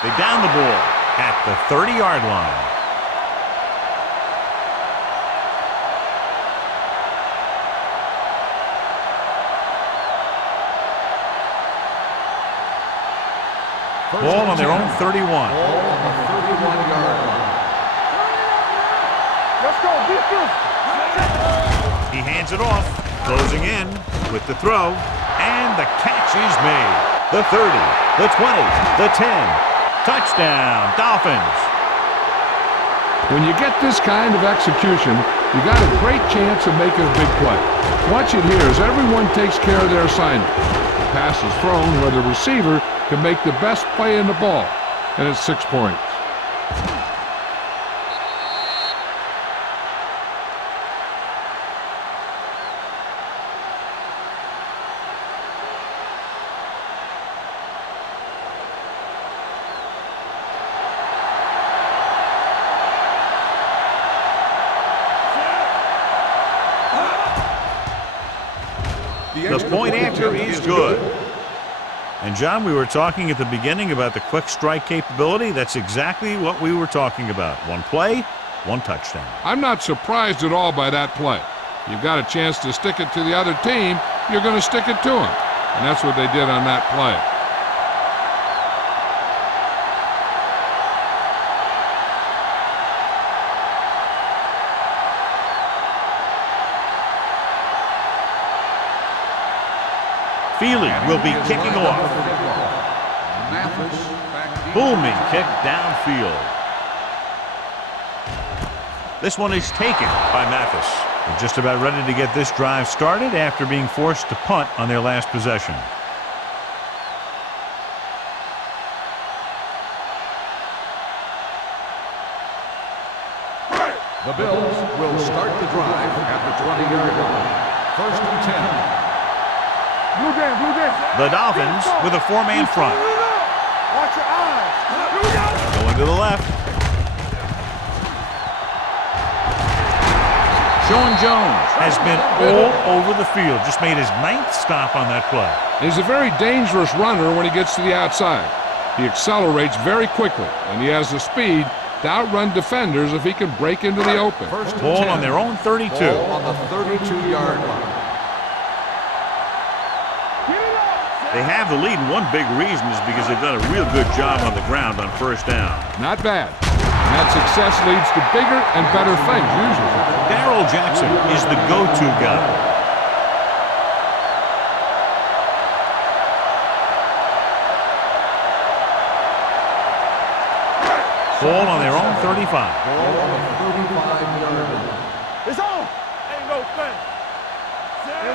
They down the ball at the 30-yard line. Ball on their own 31. Ball on the 31-yard line. Let's go, defense. He hands it off, closing in with the throw, and the catch is made. The 30, the 20, the 10. Touchdown, Dolphins. When you get this kind of execution, you got a great chance of making a big play. Watch it here as everyone takes care of their assignment. The pass is thrown where the receiver can make the best play in the ball, and it's 6 points. The point after is good. And John, we were talking at the beginning about the quick strike capability. That's exactly what we were talking about. One play, one touchdown. I'm not surprised at all by that play. You've got a chance to stick it to the other team, you're going to stick it to them. And that's what they did on that play. Feely will be kicking off. Booming kick downfield. This one is taken by Mathis. They're just about ready to get this drive started after being forced to punt on their last possession. The Bills will start the drive at the 20-yard line. 1st and 10. Blue down, blue down. The Dolphins with a 4-man front. Watch your eyes. Going to the left. Sean Jones has been all over the field. Just made his 9th stop on that play. He's a very dangerous runner when he gets to the outside. He accelerates very quickly, and he has the speed to outrun defenders if he can break into the open. Ball on their own 32. Ball on the 32-yard line. They have the lead, and one big reason is because they've done a real good job on the ground on first down. Not bad. And that success leads to bigger and better things, usually. Darrell Jackson is the go-to guy. Ball on their own 35. Ball on the 35-yard line. It's on. Ain't no thing.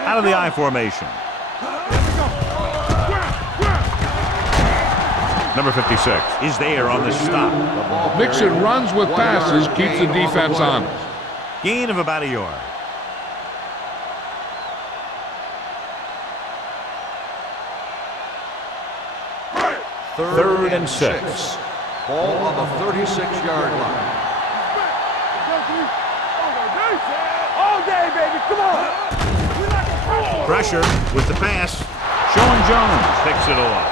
Out of the I formation. Number 56 is there on the stop. Mixing runs with passes keeps the defense honest. Gain of about a yard. Third and 6. Ball on the 36-yard line. All day, baby. Come on. Pressure with the pass. Sean Jones picks it off.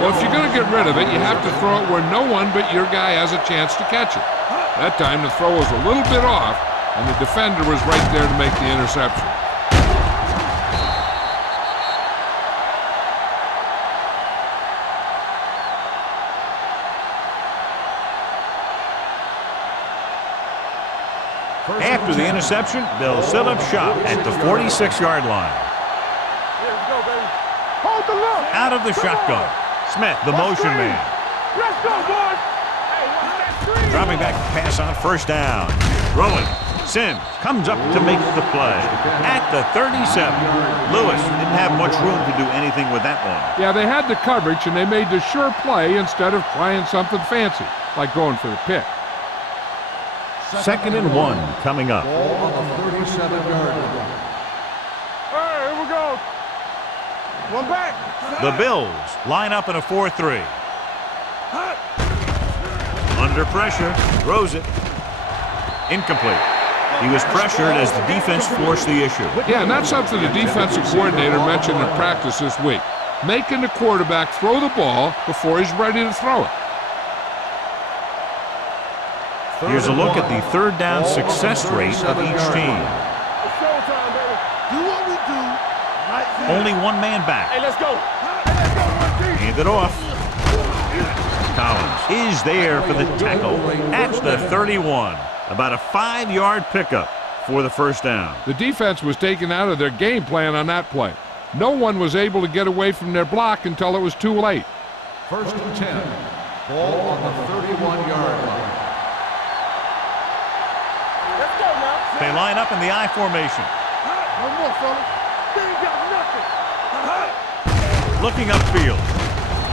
Well, if you're going to get rid of it, you have to throw it where no one but your guy has a chance to catch it. That time the throw was a little bit off, and the defender was right there to make the interception. After the interception, they'll set up shop at the 46-yard line. Let's go, baby. Hold the look. Out of the shotgun. Smith, the motion man. Let's go, boys. Hey, what's that screen? Dropping back to pass on first down. Throwing. Sims comes up to make the play. At the 37. Lewis didn't have much room to do anything with that one. Yeah, they had the coverage, and they made the sure play instead of trying something fancy, like going for the pick. 2nd and 1 coming up. Ball on the 37-yard line. Hey, here we go. One back. The Bills line up in a 4-3. Under pressure, throws it. Incomplete. He was pressured as the defense forced the issue. Yeah, and that's something the defensive coordinator mentioned in practice this week. Making the quarterback throw the ball before he's ready to throw it. Here's a look at the third down success rate of each team. It's showtime, baby. Do what we do. Right there. Only one man back. Hey, let's go. Let's go, one team. Hand it off. Collins is there for the tackle at the 31. About a 5-yard pickup for the first down. The defense was taken out of their game plan on that play. No one was able to get away from their block until it was too late. 1st and 10. Ball on the 31-yard line. Let's go now. They line up in the I formation. No more, fellas. They ain't got nothing. Looking upfield.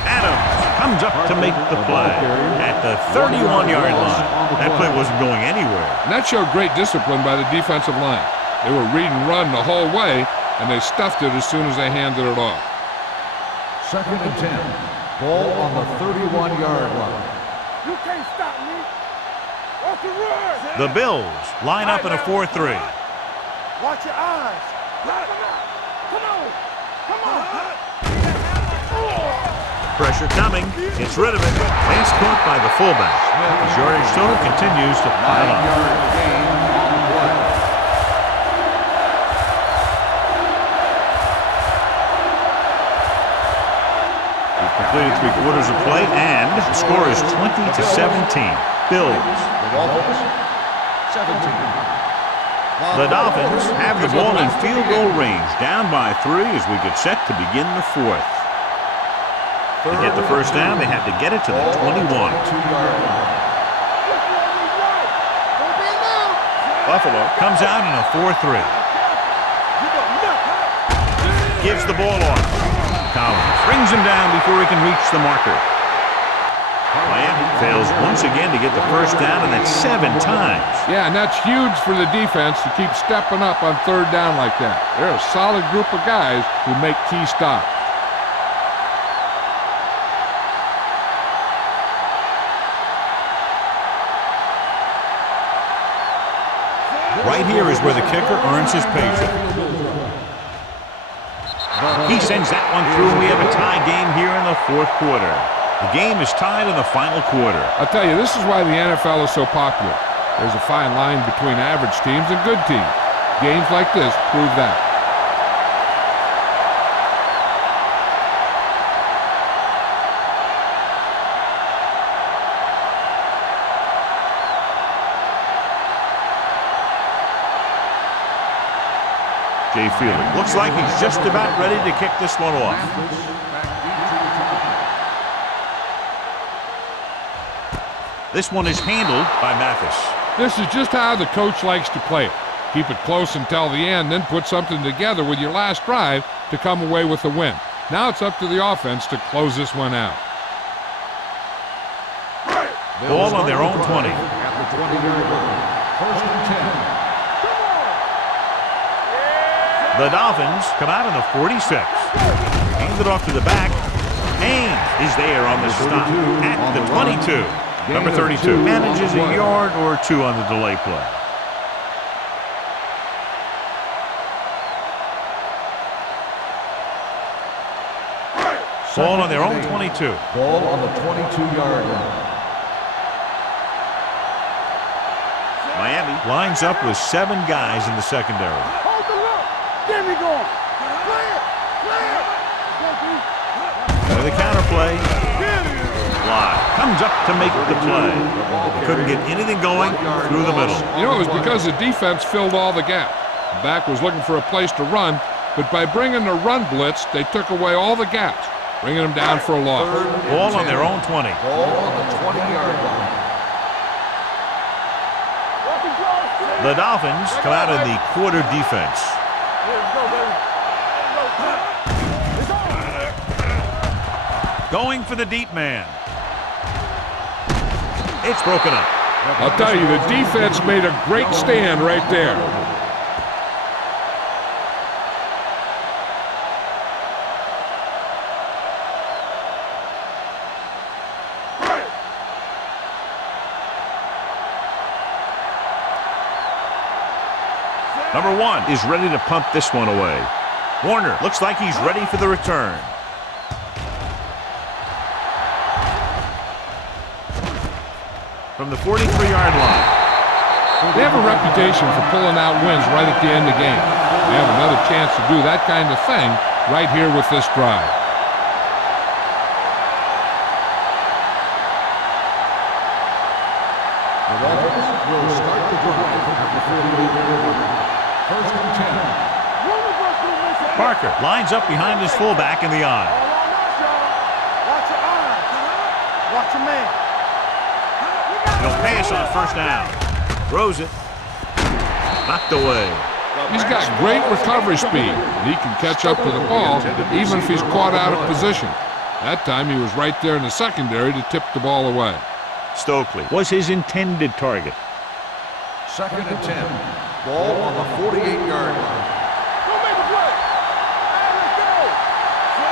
Adams comes up to make the play at the 31-yard line. That play wasn't going anywhere. And that showed great discipline by the defensive line. They were read and run the whole way, and they stuffed it as soon as they handed it off. 2nd and 10. Ball on the 31-yard line. You can't stop me. What's the run? The Bills line up in a 4-3. Watch your eyes. Come on. Come on. Pressure coming. Gets rid of it. Pass caught by the fullback. His yardage total continues to pile up. 9-yard gain on the play. We've completed 3/4 of play, and the score is 20-17. Bills. The Dolphins, 17. The Dolphins have the ball in field goal range, down by 3 as we get set to begin the 4th. To get the first down, they have to get it to the 21. 2-yard line. Buffalo comes out in a 4-3. Gives the ball off. Collins brings him down before he can reach the marker. Miami fails once again to get the first down, and that's 7 times. Yeah, and that's huge for the defense to keep stepping up on 3rd down like that. They're a solid group of guys who make key stops. Right here is where the kicker earns his paycheck. He sends that one through, and we have a tie game here in the 4th quarter. The game is tied in the final quarter. I'll tell you, this is why the NFL is so popular. There's a fine line between average teams and good teams. Games like this prove that. Jay Fielder looks like he's just about ready to kick this one off. This one is handled by Mathis. This is just how the coach likes to play it. Keep it close until the end, then put something together with your last drive to come away with the win. Now it's up to the offense to close this one out. Ball on their own 20. At the 20-yard line. 1st and 10. The Dolphins come out in the 46. Hand it off to the back. Haynes is there on the stop at the 22. Number 32 manages a yard or two on the delay play. Ball on their own 22. Ball on the 22-yard line. Miami lines up with 7 guys in the secondary. Hold the look. Get me going. Play it. Play it. With a counter play. Fly comes up to make the play. They couldn't get anything going through the middle. You know, it was because the defense filled all the gaps. The back was looking for a place to run, but by bringing the run blitz, they took away all the gaps, bringing them down for a loss. Ball on their own 20. Ball on the 20-yard line. The Dolphins come out in the quarter defense. Going for the deep man. It's broken up. I'll tell you, the defense made a great stand right there. Number 1 is ready to punt this one away. Warner looks like he's ready for the return. From the 43-yard line. They have a reputation for pulling out wins right at the end of the game. They have another chance to do that kind of thing right here with this drive. The Dolphins will start the drive at the 48-yard line. First and 10. Parker lines up behind his fullback in the eye. Watch your eyes. Watch your man. He'll pass on first down. Throws it. Knocked away. He's got great recovery speed, and he can catch up to the ball even if he's caught out of position. That time he was right there in the secondary to tip the ball away. Stokely was his intended target. Second and 10. Ball on the 48-yard line.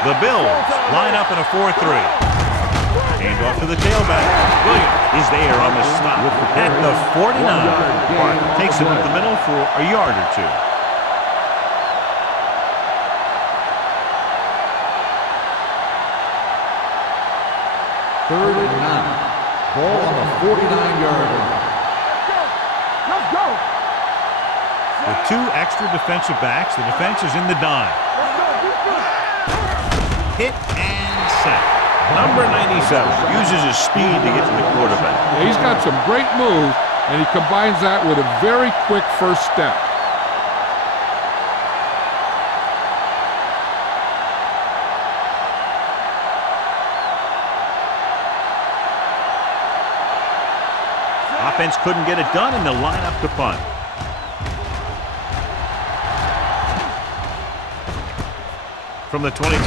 The Bills line up in a 4-3. Hand off to the tailback. Williams is there on the stop at the 49. Park takes it up the middle for a yard or two. Third and 9. Ball on the 49-yard line. Let's go. With 2 extra defensive backs, the defense is in the dime. Hit and sack. Number 97 uses his speed to get to the quarterback. Yeah, he's got some great moves, and he combines that with a very quick first step. Offense couldn't get it done, and they'll line up to punt. From the 22.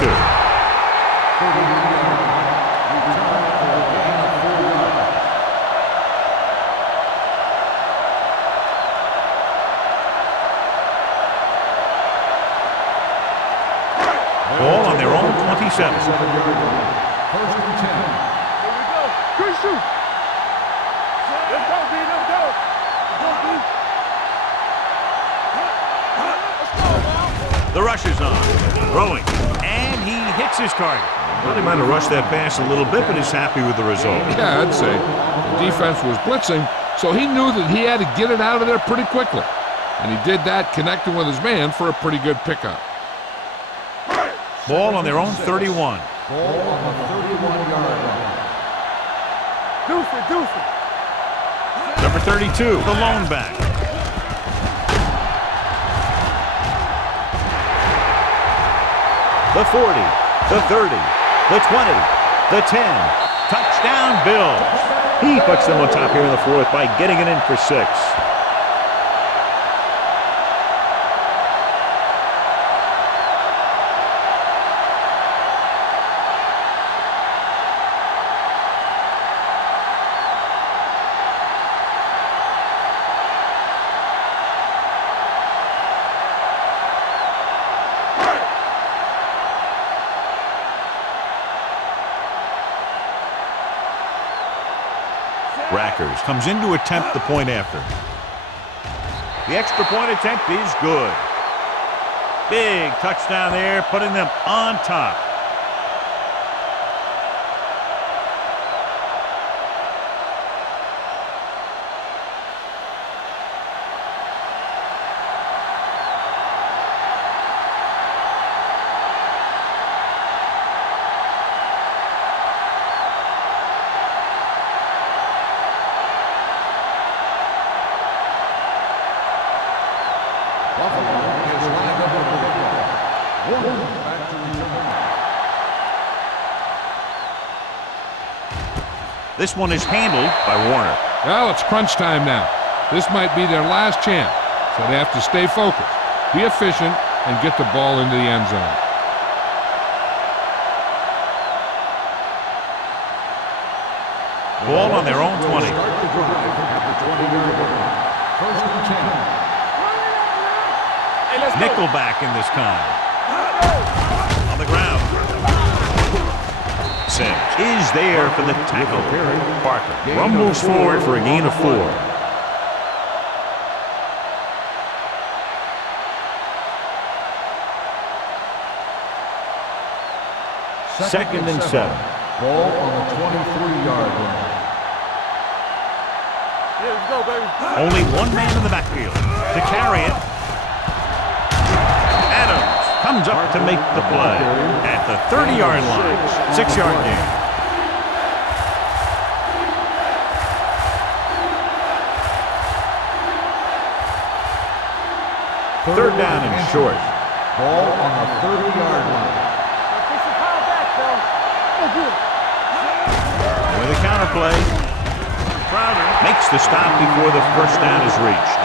Ball on their own 27. First and 10. Here we go. Good shoot. Let's go, B. Let's go. The rush is on. Throwing. And he hits his target. Well, he might have rushed that pass a little bit, but he's happy with the result. Yeah, I'd say. The defense was blitzing, so he knew that he had to get it out of there pretty quickly. And he did that connecting with his man for a pretty good pickup. Ball on their own 31. Ball on the 31-yard line. Deuce it, deuce it. Number 32, the lone back. The 40, the 30, the 20, the 10. Touchdown, Bills. He puts them on top here in the 4th by getting it in for 6. Rackers comes in to attempt the point after. The extra point attempt is good. Big touchdown there, putting them on top. This one is handled by Warner. Well, it's crunch time now. This might be their last chance, so they have to stay focused, be efficient, and get the ball into the end zone. Ball on their own 20. Nickelback in this kind. On the ground. Sims is there for the tackle. Parker rumbles forward for a gain of 4. Second and 7. Ball on the 23-yard line. Yeah, let's go, baby. Only one man in the backfield to carry it. Adams comes up to make the play at the 30-yard line. 6-yard gain. Third down and short. Ball on the 30-yard line. With a counter play. Crowder makes the stop before the first down is reached.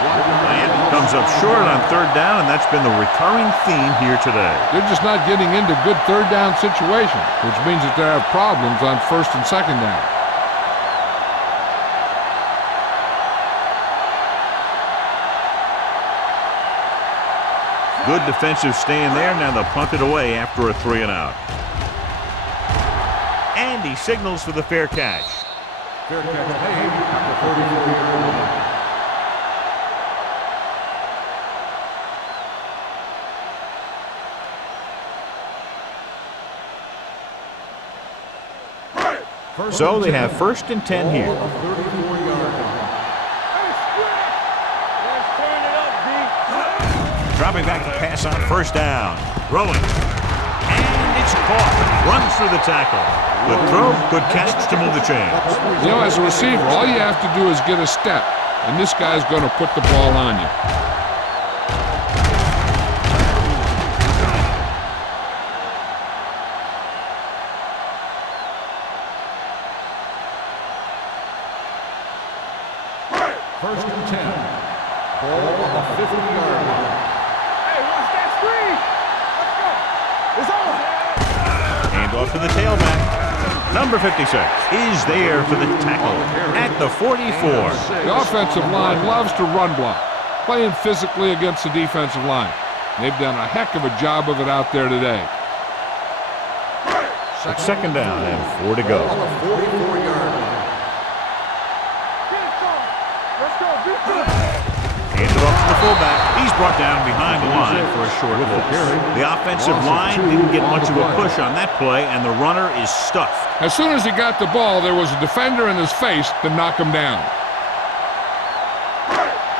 Miami comes up short on third down, and that's been the recurring theme here today. They're just not getting into good third down situations, which means that they have problems on first and second down. Good defensive stand there. Now they'll punt it away after a 3 and out. And he signals for the fair catch. Fair catch made at the 34-yard line. So they have first and 10 here. Let's turn it up, D. Dropping back to pass on first down. Rolling. And it's caught. Runs through the tackle. Good throw, good catch to move the chains. You know, as a receiver, all you have to do is get a step, and this guy's going to put the ball on you. First and 10. Ball on the 50-yard line. Hey, watch that screen. Let's go. It's on. Hand off to the tailback. Number 56 is there for the tackle at the 44. The offensive line loves to run block, playing physically against the defensive line. They've done a heck of a job of it out there today. Second down and 4 to go. On the 44-yard line. Get it, son. Let's go. Defense. Hands it off to the fullback. He's brought down behind the line for a short loss. The offensive line didn't get much of a push on that play, and the runner is stuffed. As soon as he got the ball, there was a defender in his face to knock him down.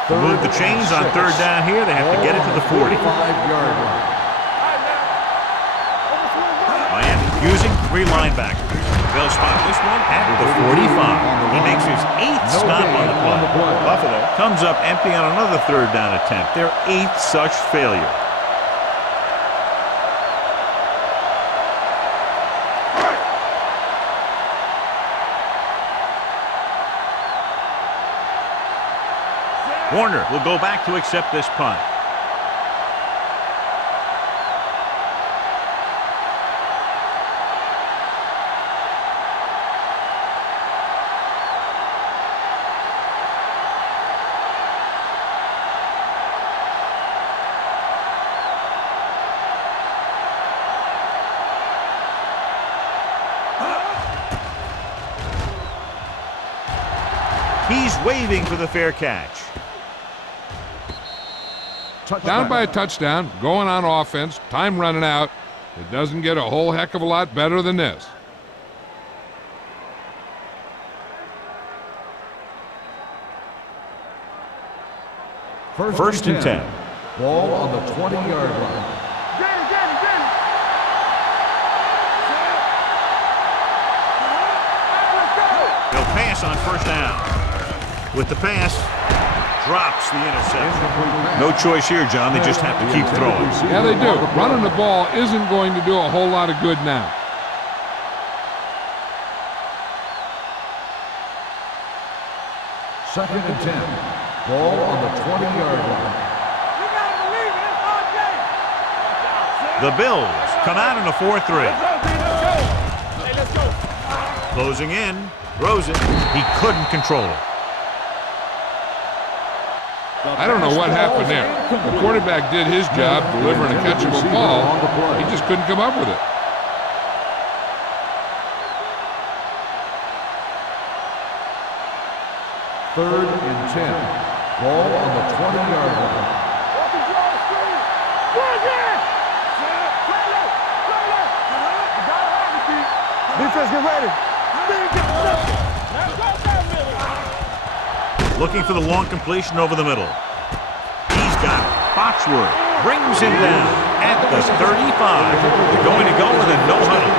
To move the chains on third down here, they have to get it to the 40. 45-yard line. Miami using 3 linebackers. They'll spot this one at the 45. He makes his 8th stop on the play. Buffalo comes up empty on another third down attempt. Their 8th such failure. Warner will go back to accept this punt. He's waving for the fair catch. Down by a touchdown, going on offense, time running out. It doesn't get a whole heck of a lot better than this. First and 10. Ball on the 20-yard line. They'll pass on first down. With the pass, drops the interception. No choice here, John. They just have to keep throwing. Yeah, they do. Running the ball isn't going to do a whole lot of good now. Second and 10. Ball on the 20-yard line. You gotta believe it. It's our game. The Bills come out in a 4-3. Hey, let's go. Closing in, throws it. He couldn't control it. I don't know what happened there. The quarterback did his job delivering a catchable ball. He just couldn't come up with it. Third and 10. Ball on the 20-yard line. Defense, get ready. Looking for the long completion over the middle. He's got it. Foxworth brings him down at the 35. They're going to go with a no huddle.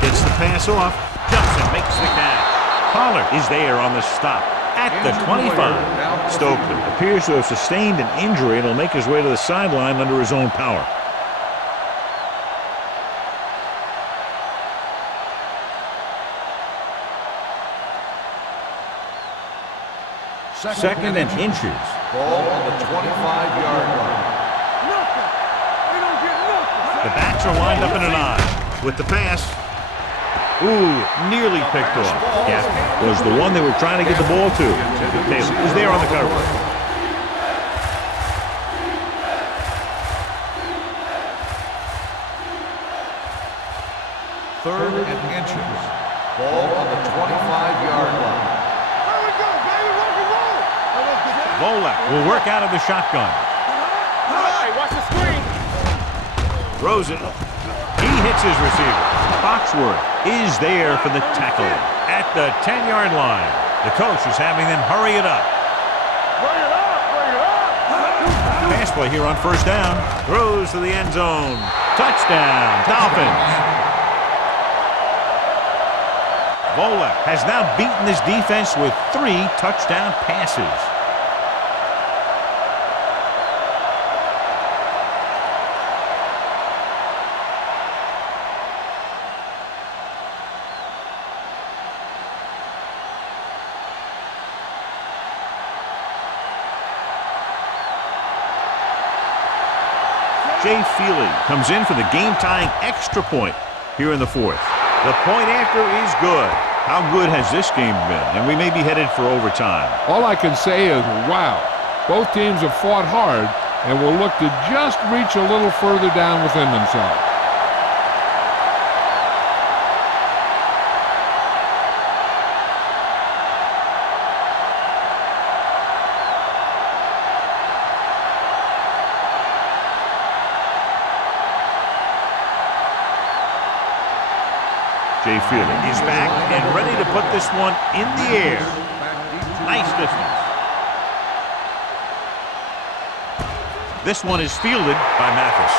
Gets the pass off. Jumps and makes the catch. Pollard is there on the stop at the 25. Stokely appears to have sustained an injury and will make his way to the sideline under his own power. Second and inches. Ball on the 25-yard line. The backs are lined up in an I. With the pass. Ooh, nearly picked off. Gaffney was the one they were trying to get the ball to. Taylor is there on the cover. Third and inches. Ball on the 25-yard line. There we go, baby. Rock and roll. Volek will work out of the shotgun. Hey, watch the screen. Throws it. He hits his receiver. Foxworth is there for the tackle at the 10-yard line. The coach is having them hurry it up. Bring it up. Bring it up. Pass play here on first down. Throws to the end zone. Touchdown, Dolphins. Volek has now beaten his defense with 3 touchdown passes. Jay Feely comes in for the game-tying extra point here in the 4th. The point after is good. How good has this game been? And we may be headed for overtime. All I can say is, wow. Both teams have fought hard and will look to just reach a little further down within themselves. Jay Feely is back and ready to put this one in the air. Nice distance. This one is fielded by Mathis.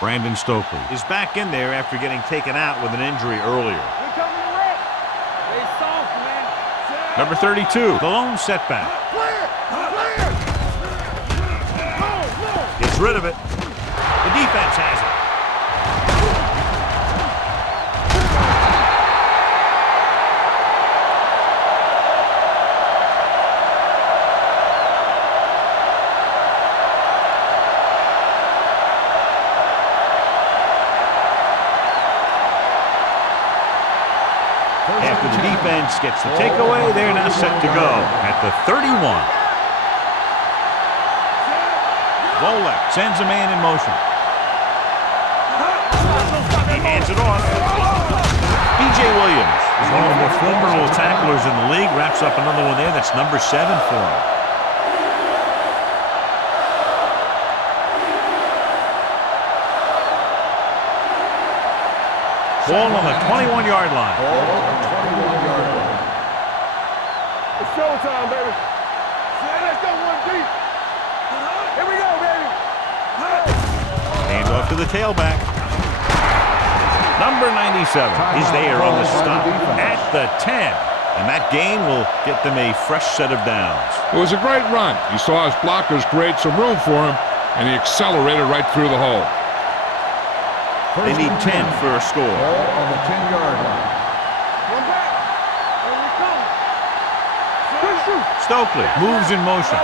Brandon Stokely is back in there after getting taken out with an injury earlier. They soft, man. Number 32, the lone setback. Gets rid of it. The defense has it. after the defense gets the takeaway. They're now set to go at the 31. Volek sends a man in motion. He hands it off. B.J. Williams is one of the more formidable tacklers in the league. Wraps up another one there. That's number 7 for him. Ball on the 21-yard line. Ball on the 21-yard line. It's showtime, baby. Let's go one deep. Here we go, baby. Hands off to the tailback. Number 97 is there on the stop at the 10. And that gain will get them a fresh set of downs. It was a great run. He saw his blockers create some room for him, and he accelerated right through the hole. They need 10 for a score. Ball on the 10-yard line. One back. Here we come. Stokely moves in motion.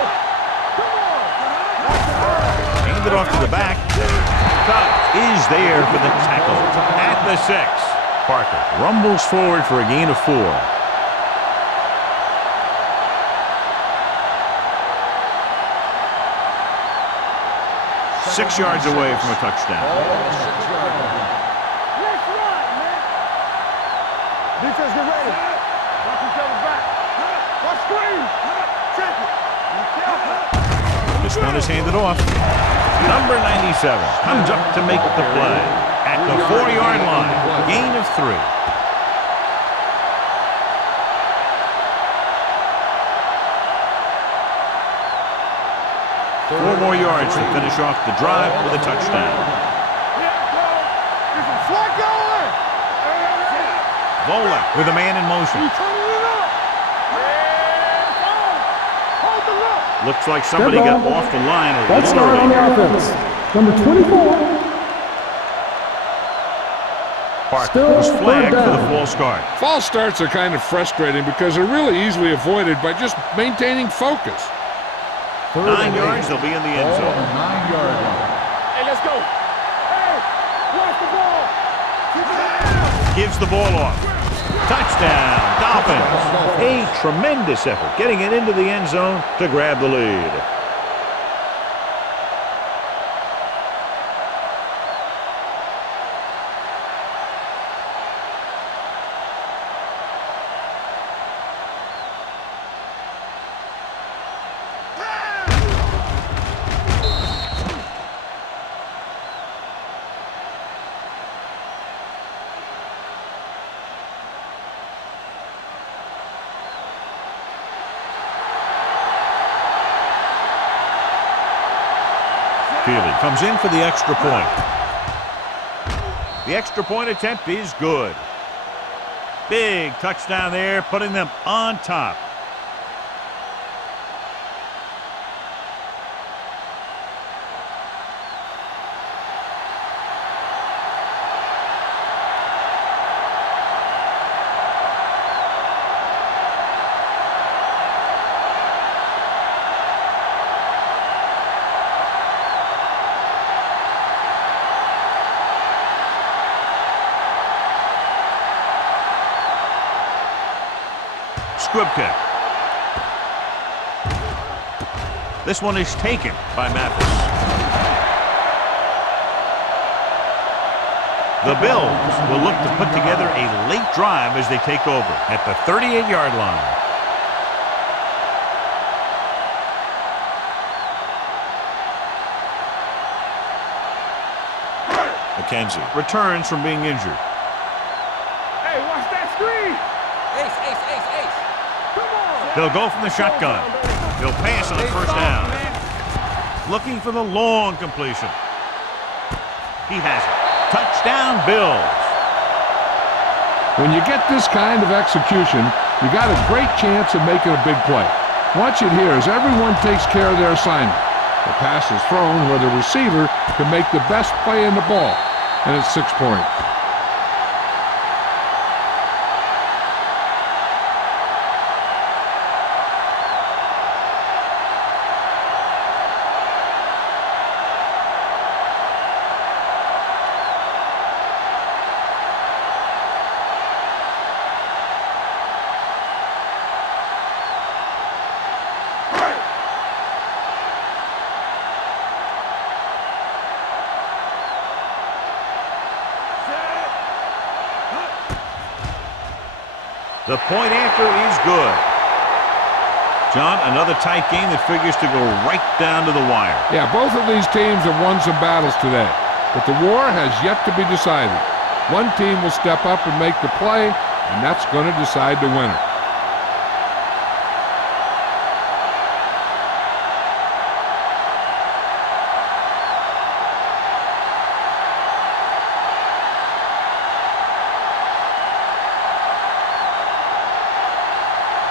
Hand it off to the back. Cobb is there for the tackle at the 6. Parker rumbles forward for a gain of 4. Six yards away from a touchdown. Ball on the 6-yard line. Let's run, man. Defense, get ready. Watch each other back. Watch screen. Check it. Be careful. This one is handed off. Number 97 comes up to make the play at the 4-yard line. Gain of 3. Four more yards to finish off the drive with a touchdown. Volek with a man in motion. Looks like somebody got off the line a Let's little start on the early. offense. Number 24. Parker Still was flagged third for the down. false start. False starts are kind of frustrating because they're really easily avoided by just maintaining focus. 9 yards, they'll be in the end Ball on zone. the 9-yard line. Hey, let's go. Hey, watch the ball. Keep it. Gives the ball off. Touchdown, Dolphins. A tremendous effort getting it into the end zone to grab the lead. Feely comes in for the extra point. The extra point attempt is good. Big touchdown there, putting them on top. Squib kick. This one is taken by Mathis. The Bills will look to put together a late drive as they take over at the 38-yard line. McKenzie returns from being injured. Hey, watch that screen. Ace. Come on. They'll go from the shotgun. They'll pass on the first down. Looking for the long completion. He has it. Touchdown, Bills. When you get this kind of execution, you got a great chance of making a big play. Watch it here as everyone takes care of their assignment. The pass is thrown where the receiver can make the best play in the ball, and it's 6 points. The point after is good. John, another tight game that figures to go right down to the wire. Yeah, both of these teams have won some battles today, but the war has yet to be decided. One team will step up and make the play, and that's going to decide the winner.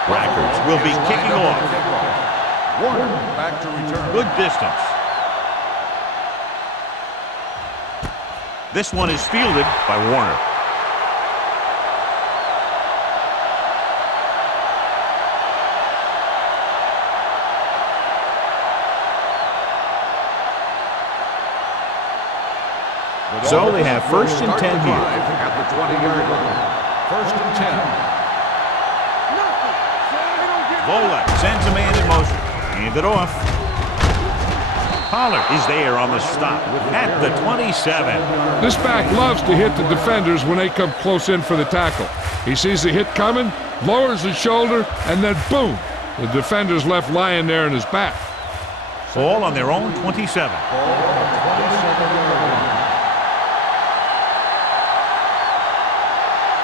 Rackers will be kicking off. Warner back to return. Good distance. This one is fielded by Warner. So they have first and 10 here. At the 20-yard line. First and 10. Volek sends a man in motion. Hand it off. Pollard is there on the stop at the 27. This back loves to hit the defenders when they come close in for the tackle. He sees the hit coming, lowers his shoulder, and then boom, the defender's left lying there in his back. Ball on their own 27.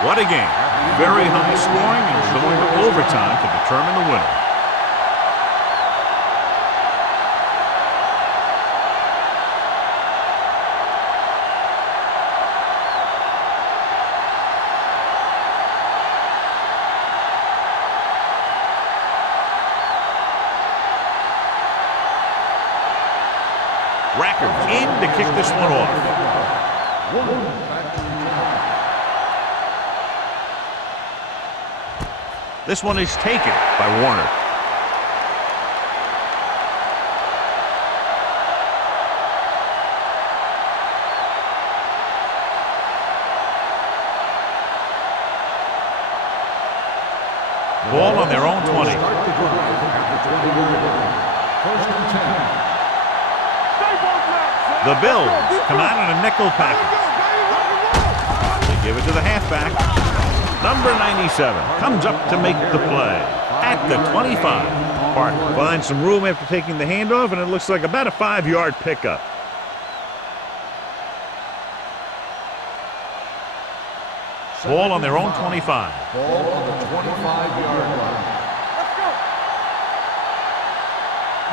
What a game. Very high scoring and going to overtime to determine the winner. Rackers in to kick this one off. This one is taken by Warner. Ball on their own 20. Start the drive at the 20-yard line. First and 10. The Bills come out in a nickel package. They give it to the halfback. Number 97 comes up to make the play at the 25. Parker finds some room after taking the handoff, and it looks like about a 5-yard pickup. Ball on their own 25. Ball on the 25-yard line.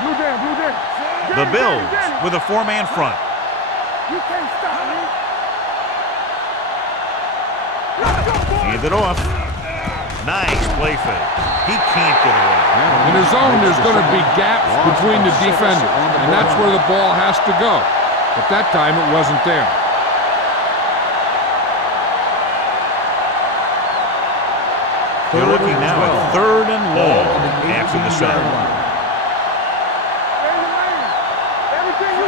Blue down, blue down. The Bills with a 4-man front. You can't stop me. Hand it off. Nice play fake. He can't get away. In the zone, there's going to be gaps between the defenders, and that's where the ball has to go. But that time, it wasn't there. They're looking now at 3rd and long after the set.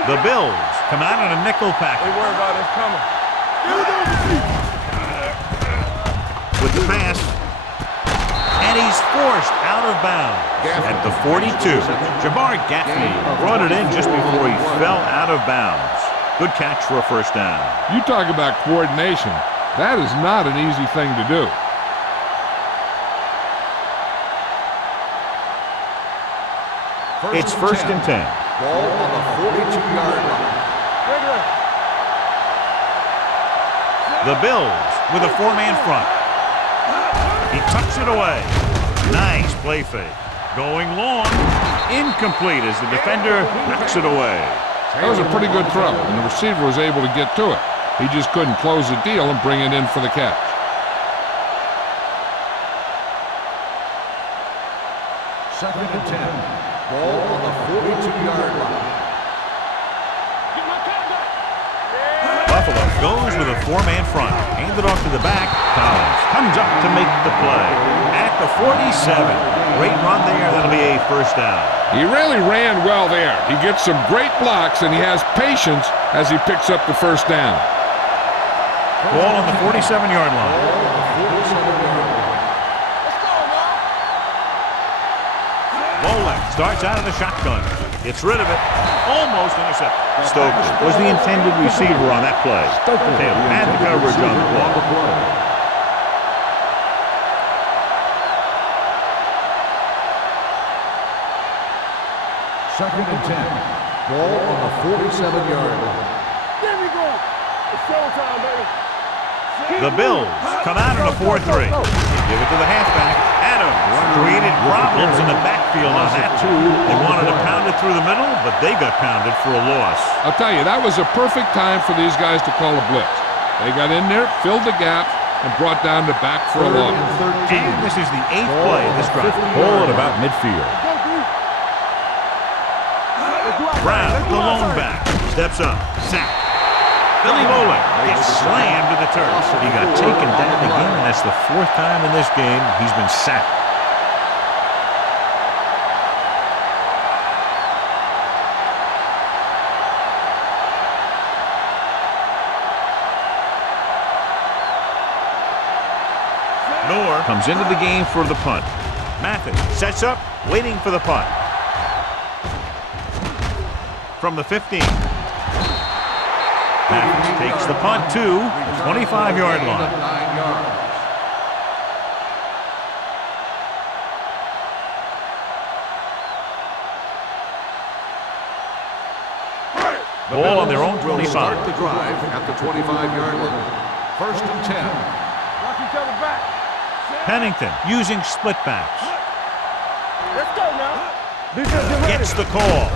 The Bills come out in a nickel package. Don't worry about it coming. With the pass. And he's forced out of bounds at the 42. Jabbar Gaffney brought it in just before he fell out of bounds. Good catch for a first down. You talk about coordination. That is not an easy thing to do. It's first and 10. Ball on the 42-yard line. The Bills with a 4-man front. He tucks it away. Nice play fake. Going long. Incomplete as the defender knocks it away. That was a pretty good throw, and the receiver was able to get to it. He just couldn't close the deal and bring it in for the catch. Second and 10. Ball on the 42-yard line. Buffalo goes with a 4-man front. Handed off to the back. Collins comes up to make the play at the 47. Great run there. That'll be a first down. He really ran well there. He gets some great blocks, and he has patience as he picks up the first down. Ball on the 47-yard line. Volek starts out of the shotgun. Gets rid of it. Almost intercepted. Stokes was the intended receiver on that play. Taylor had the coverage on the ball. Second and 10. Ball on the 47-yard line. There we go. It's showtime, baby. The Bills come out in a 4-3. Give it to the halfback. Adams created problems in the backfield on that. They wanted to pound it through the middle, but they got pounded for a loss. I'll tell you, that was a perfect time for these guys to call a blitz. They got in there, filled the gap, and brought down the back for a loss. And this is the 8th play of this drive. Ball at about midfield. Brown, the lone back, steps up, sack. Billy Bowler gets slammed to the turf. He got taken down again, and that's the 4th time in this game he's been sacked. Noor comes into the game for the punt. Mathis sets up, waiting for the punt. From the 15. Mathis takes the punt to the 25-yard line. 9 yards. Ball on their own Will 25. start the drive at the 25-yard line. First and 10. Watch each other back. Pennington using split backs. Let's go now. Defense, get ready. Gets the call.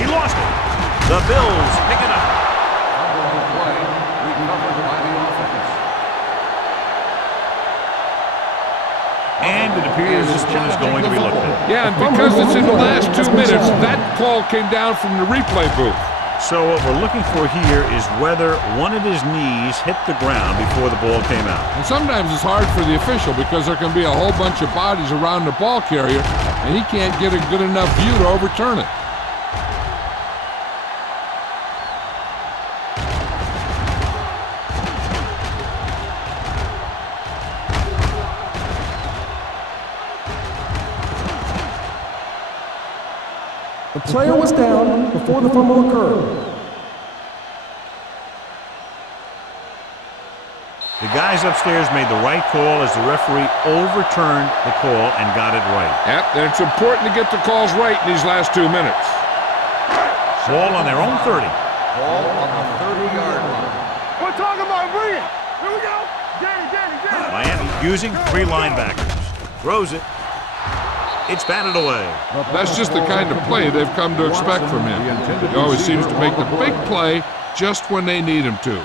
He lost it. The Bills pick it up. Fumble play recovered by the offense. And it appears this one is going to be looked at. Yeah, and because it's in the last 2 minutes, that call came down from the replay booth. So what we're looking for here is whether one of his knees hit the ground before the ball came out. And sometimes it's hard for the official because there can be a whole bunch of bodies around the ball carrier, and he can't get a good enough view to overturn it. The player was down before the fumble occurred. The guys upstairs made the right call as the referee overturned the call and got it right. Yep, and it's important to get the calls right in these last 2 minutes. Ball on their own 30. Ball on the 30-yard line. We're talking about bring it. Here we go. Danny. Miami using 3 linebackers. Throws it. It's batted away. That's just the kind of play they've come to expect from him. He always seems to make the big play just when they need him to.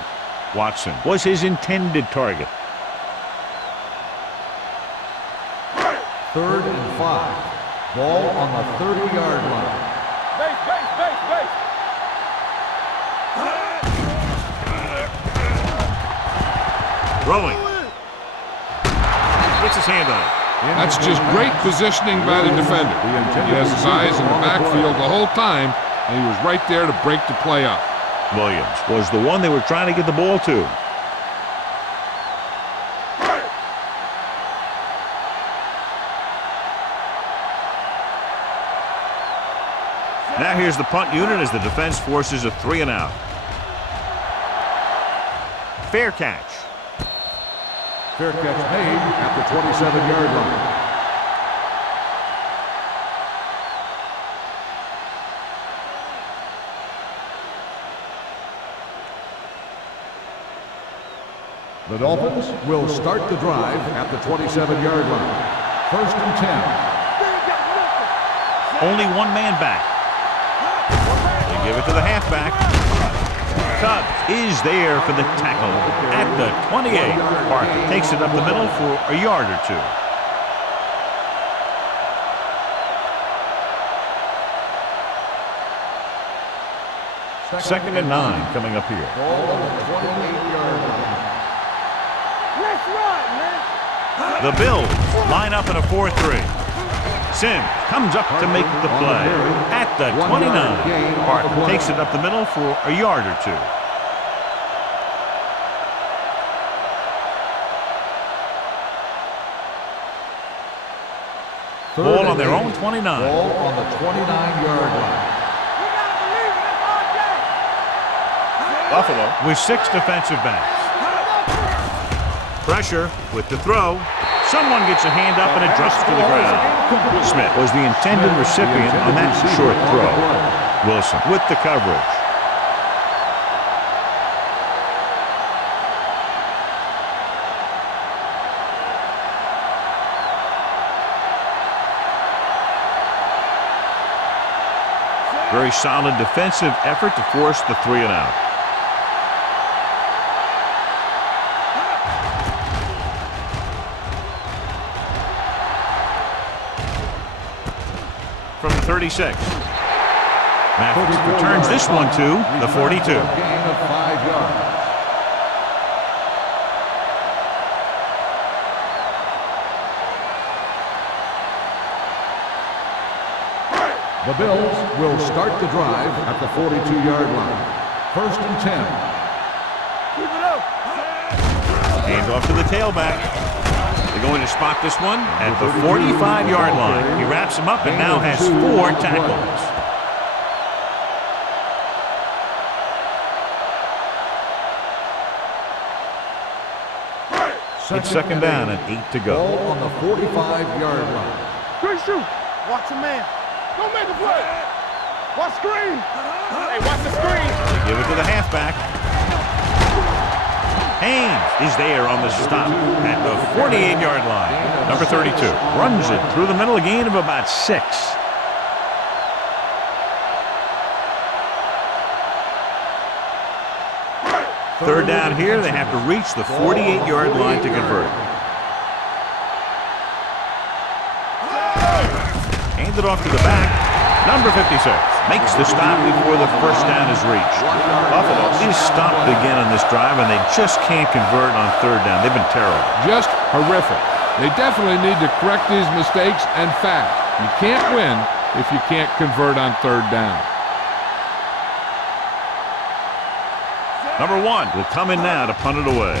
Watson was his intended target. 3rd and 5. Ball on the 30-yard line. Base. Throwing. Gets his hand on it. That's just great positioning by the defender. He has his eyes in the backfield the whole time, and he was right there to break the play up. Williams was the one they were trying to get the ball to. Now here's the punt unit as the defense forces a 3 and out. Fair catch. Fair catch made at the 27-yard line. The Dolphins will start the drive at the 27-yard line. First and 10. Only one man back. They give it to the halfback. Tubbs is there for the tackle at the 28. Parker takes it up the middle for a yard or 2. Second and 9 coming up here. Ball on the 28-yard line. Let's run, man. The Bills line up in a 4-3. Sims comes up to make the play at the 29. Parker takes it up the middle for a yard or 2. Ball on their own 29. Ball on the 29-yard line. Buffalo with 6 defensive backs. Pressure with the throw. Someone gets a hand up and it drops to the ground. Smith was the intended recipient on that short throw. Wilson with the coverage. Very solid defensive effort to force the 3 and out. From the 36. Matthews returns this one to the 42. Gain of 5 yards. The Bills will start the drive at the 42-yard line. 1st and 10. Keep it up. Hand off to the tailback. They're going to spot this one at the 45-yard line. He wraps him up and now has 4 tackles. It's 2nd down and 8 to go. Ball on the 45-yard line. Good shoot. Watch a man. Don't make a play. Watch screen. Hey, watch the screen. They give it to the halfback. Haynes is there on the stop at the 48-yard line. Number 32 runs it through the middle, a gain of about 6. Third down here, they have to reach the 48-yard line to convert. Hands it off to the back. Number 56 makes the stop before the first down is reached. Buffalo is stopped again on this drive, and they just can't convert on 3rd down. They've been terrible. Just horrific. They definitely need to correct these mistakes and fast. You can't win if you can't convert on 3rd down. Number 1 will come in now to punt it away.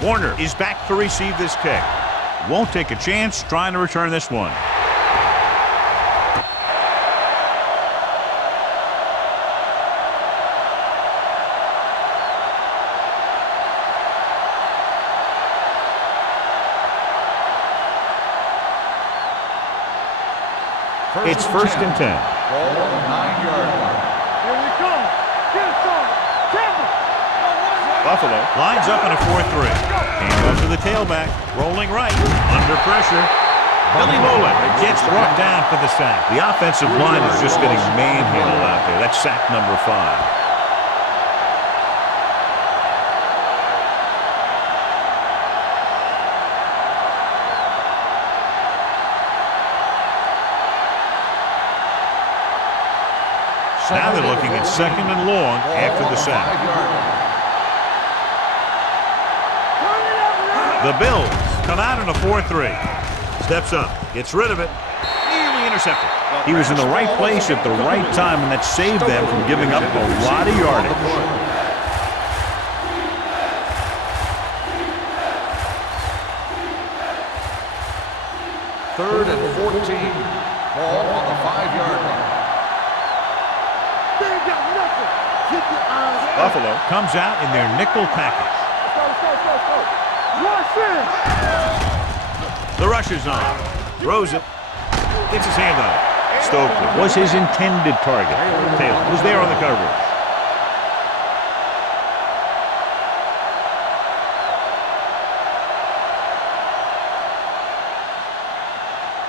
Warner is back to receive this kick. Won't take a chance trying to return this one. It's 1st and 10. Ball on the 9-yard line. Here we come. Get it on. Campbell. Buffalo lines up in a 4-3. Hand off to the tailback. Rolling right. Under pressure. Billy Mullen gets brought down for the sack. The offensive line is just getting manhandled out there. That's sack number 5. Now they're looking at 2nd and long after the sack. The Bills come out in a 4-3. Steps up, gets rid of it, nearly intercepted. He was in the right place at the right time, and that saved them from giving up a lot of yardage. 3rd and 14. Ball on the 5-yard line. They ain't got nothing. Keep your eyes up. Buffalo comes out in their nickel package. Rush in. The rush is on. Throws it. Gets his hand on it. Stokely was his intended target. Taylor was there on the coverage.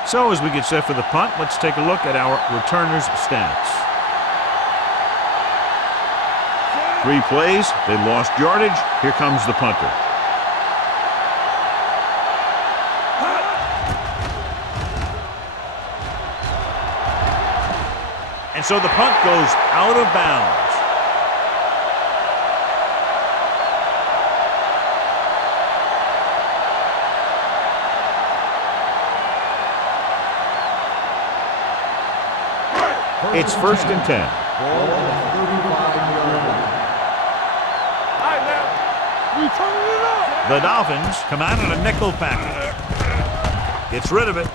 So as we get set for the punt, let's take a look at our returners' stats. 3 plays, they lost yardage. Here comes the punter. And so the punt goes out of bounds. It's 1st and 10. Ball on the 35-yard line. All right, now. We turning it up. The Dolphins come out in a nickel package. Gets rid of it.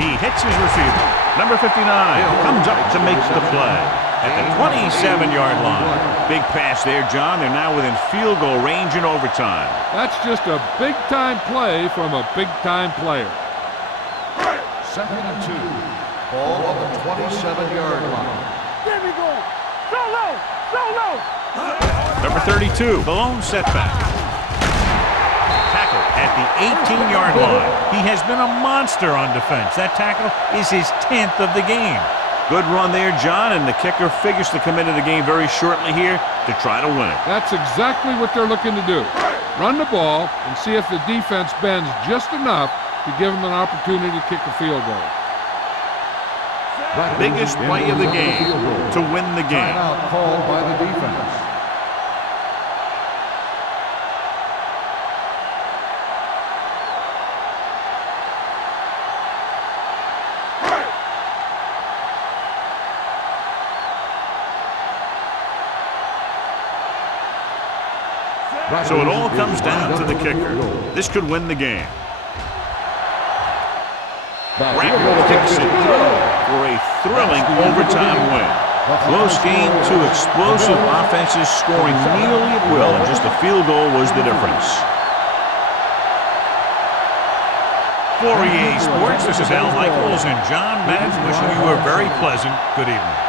He hits his receiver. Number 59 comes up to make the play. at the 27-yard line. Big pass there, John. They're now within field goal range in overtime. That's just a big-time play from a big-time player. 2nd and 2. Ball on the 27-yard line. There we go. Solo. Solo. Number 32, the lone setback. Tackle at the 18-yard line. He has been a monster on defense. That tackle is his 10th of the game. Good run there, John, and the kicker figures to come into the game very shortly here to try to win it. That's exactly what they're looking to do. Run the ball and see if the defense bends just enough to give them an opportunity to kick a field goal. Biggest play of the game to win the game. Timeout called by the defense. So it all comes down to the kicker. This could win the game. Rackle kicks it through for a thrilling overtime win. Close game, two explosive offenses scoring nearly at will, and just a field goal was the difference. For EA Sports, this is Al Michaels and John Madden wishing you a very pleasant good evening.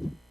10.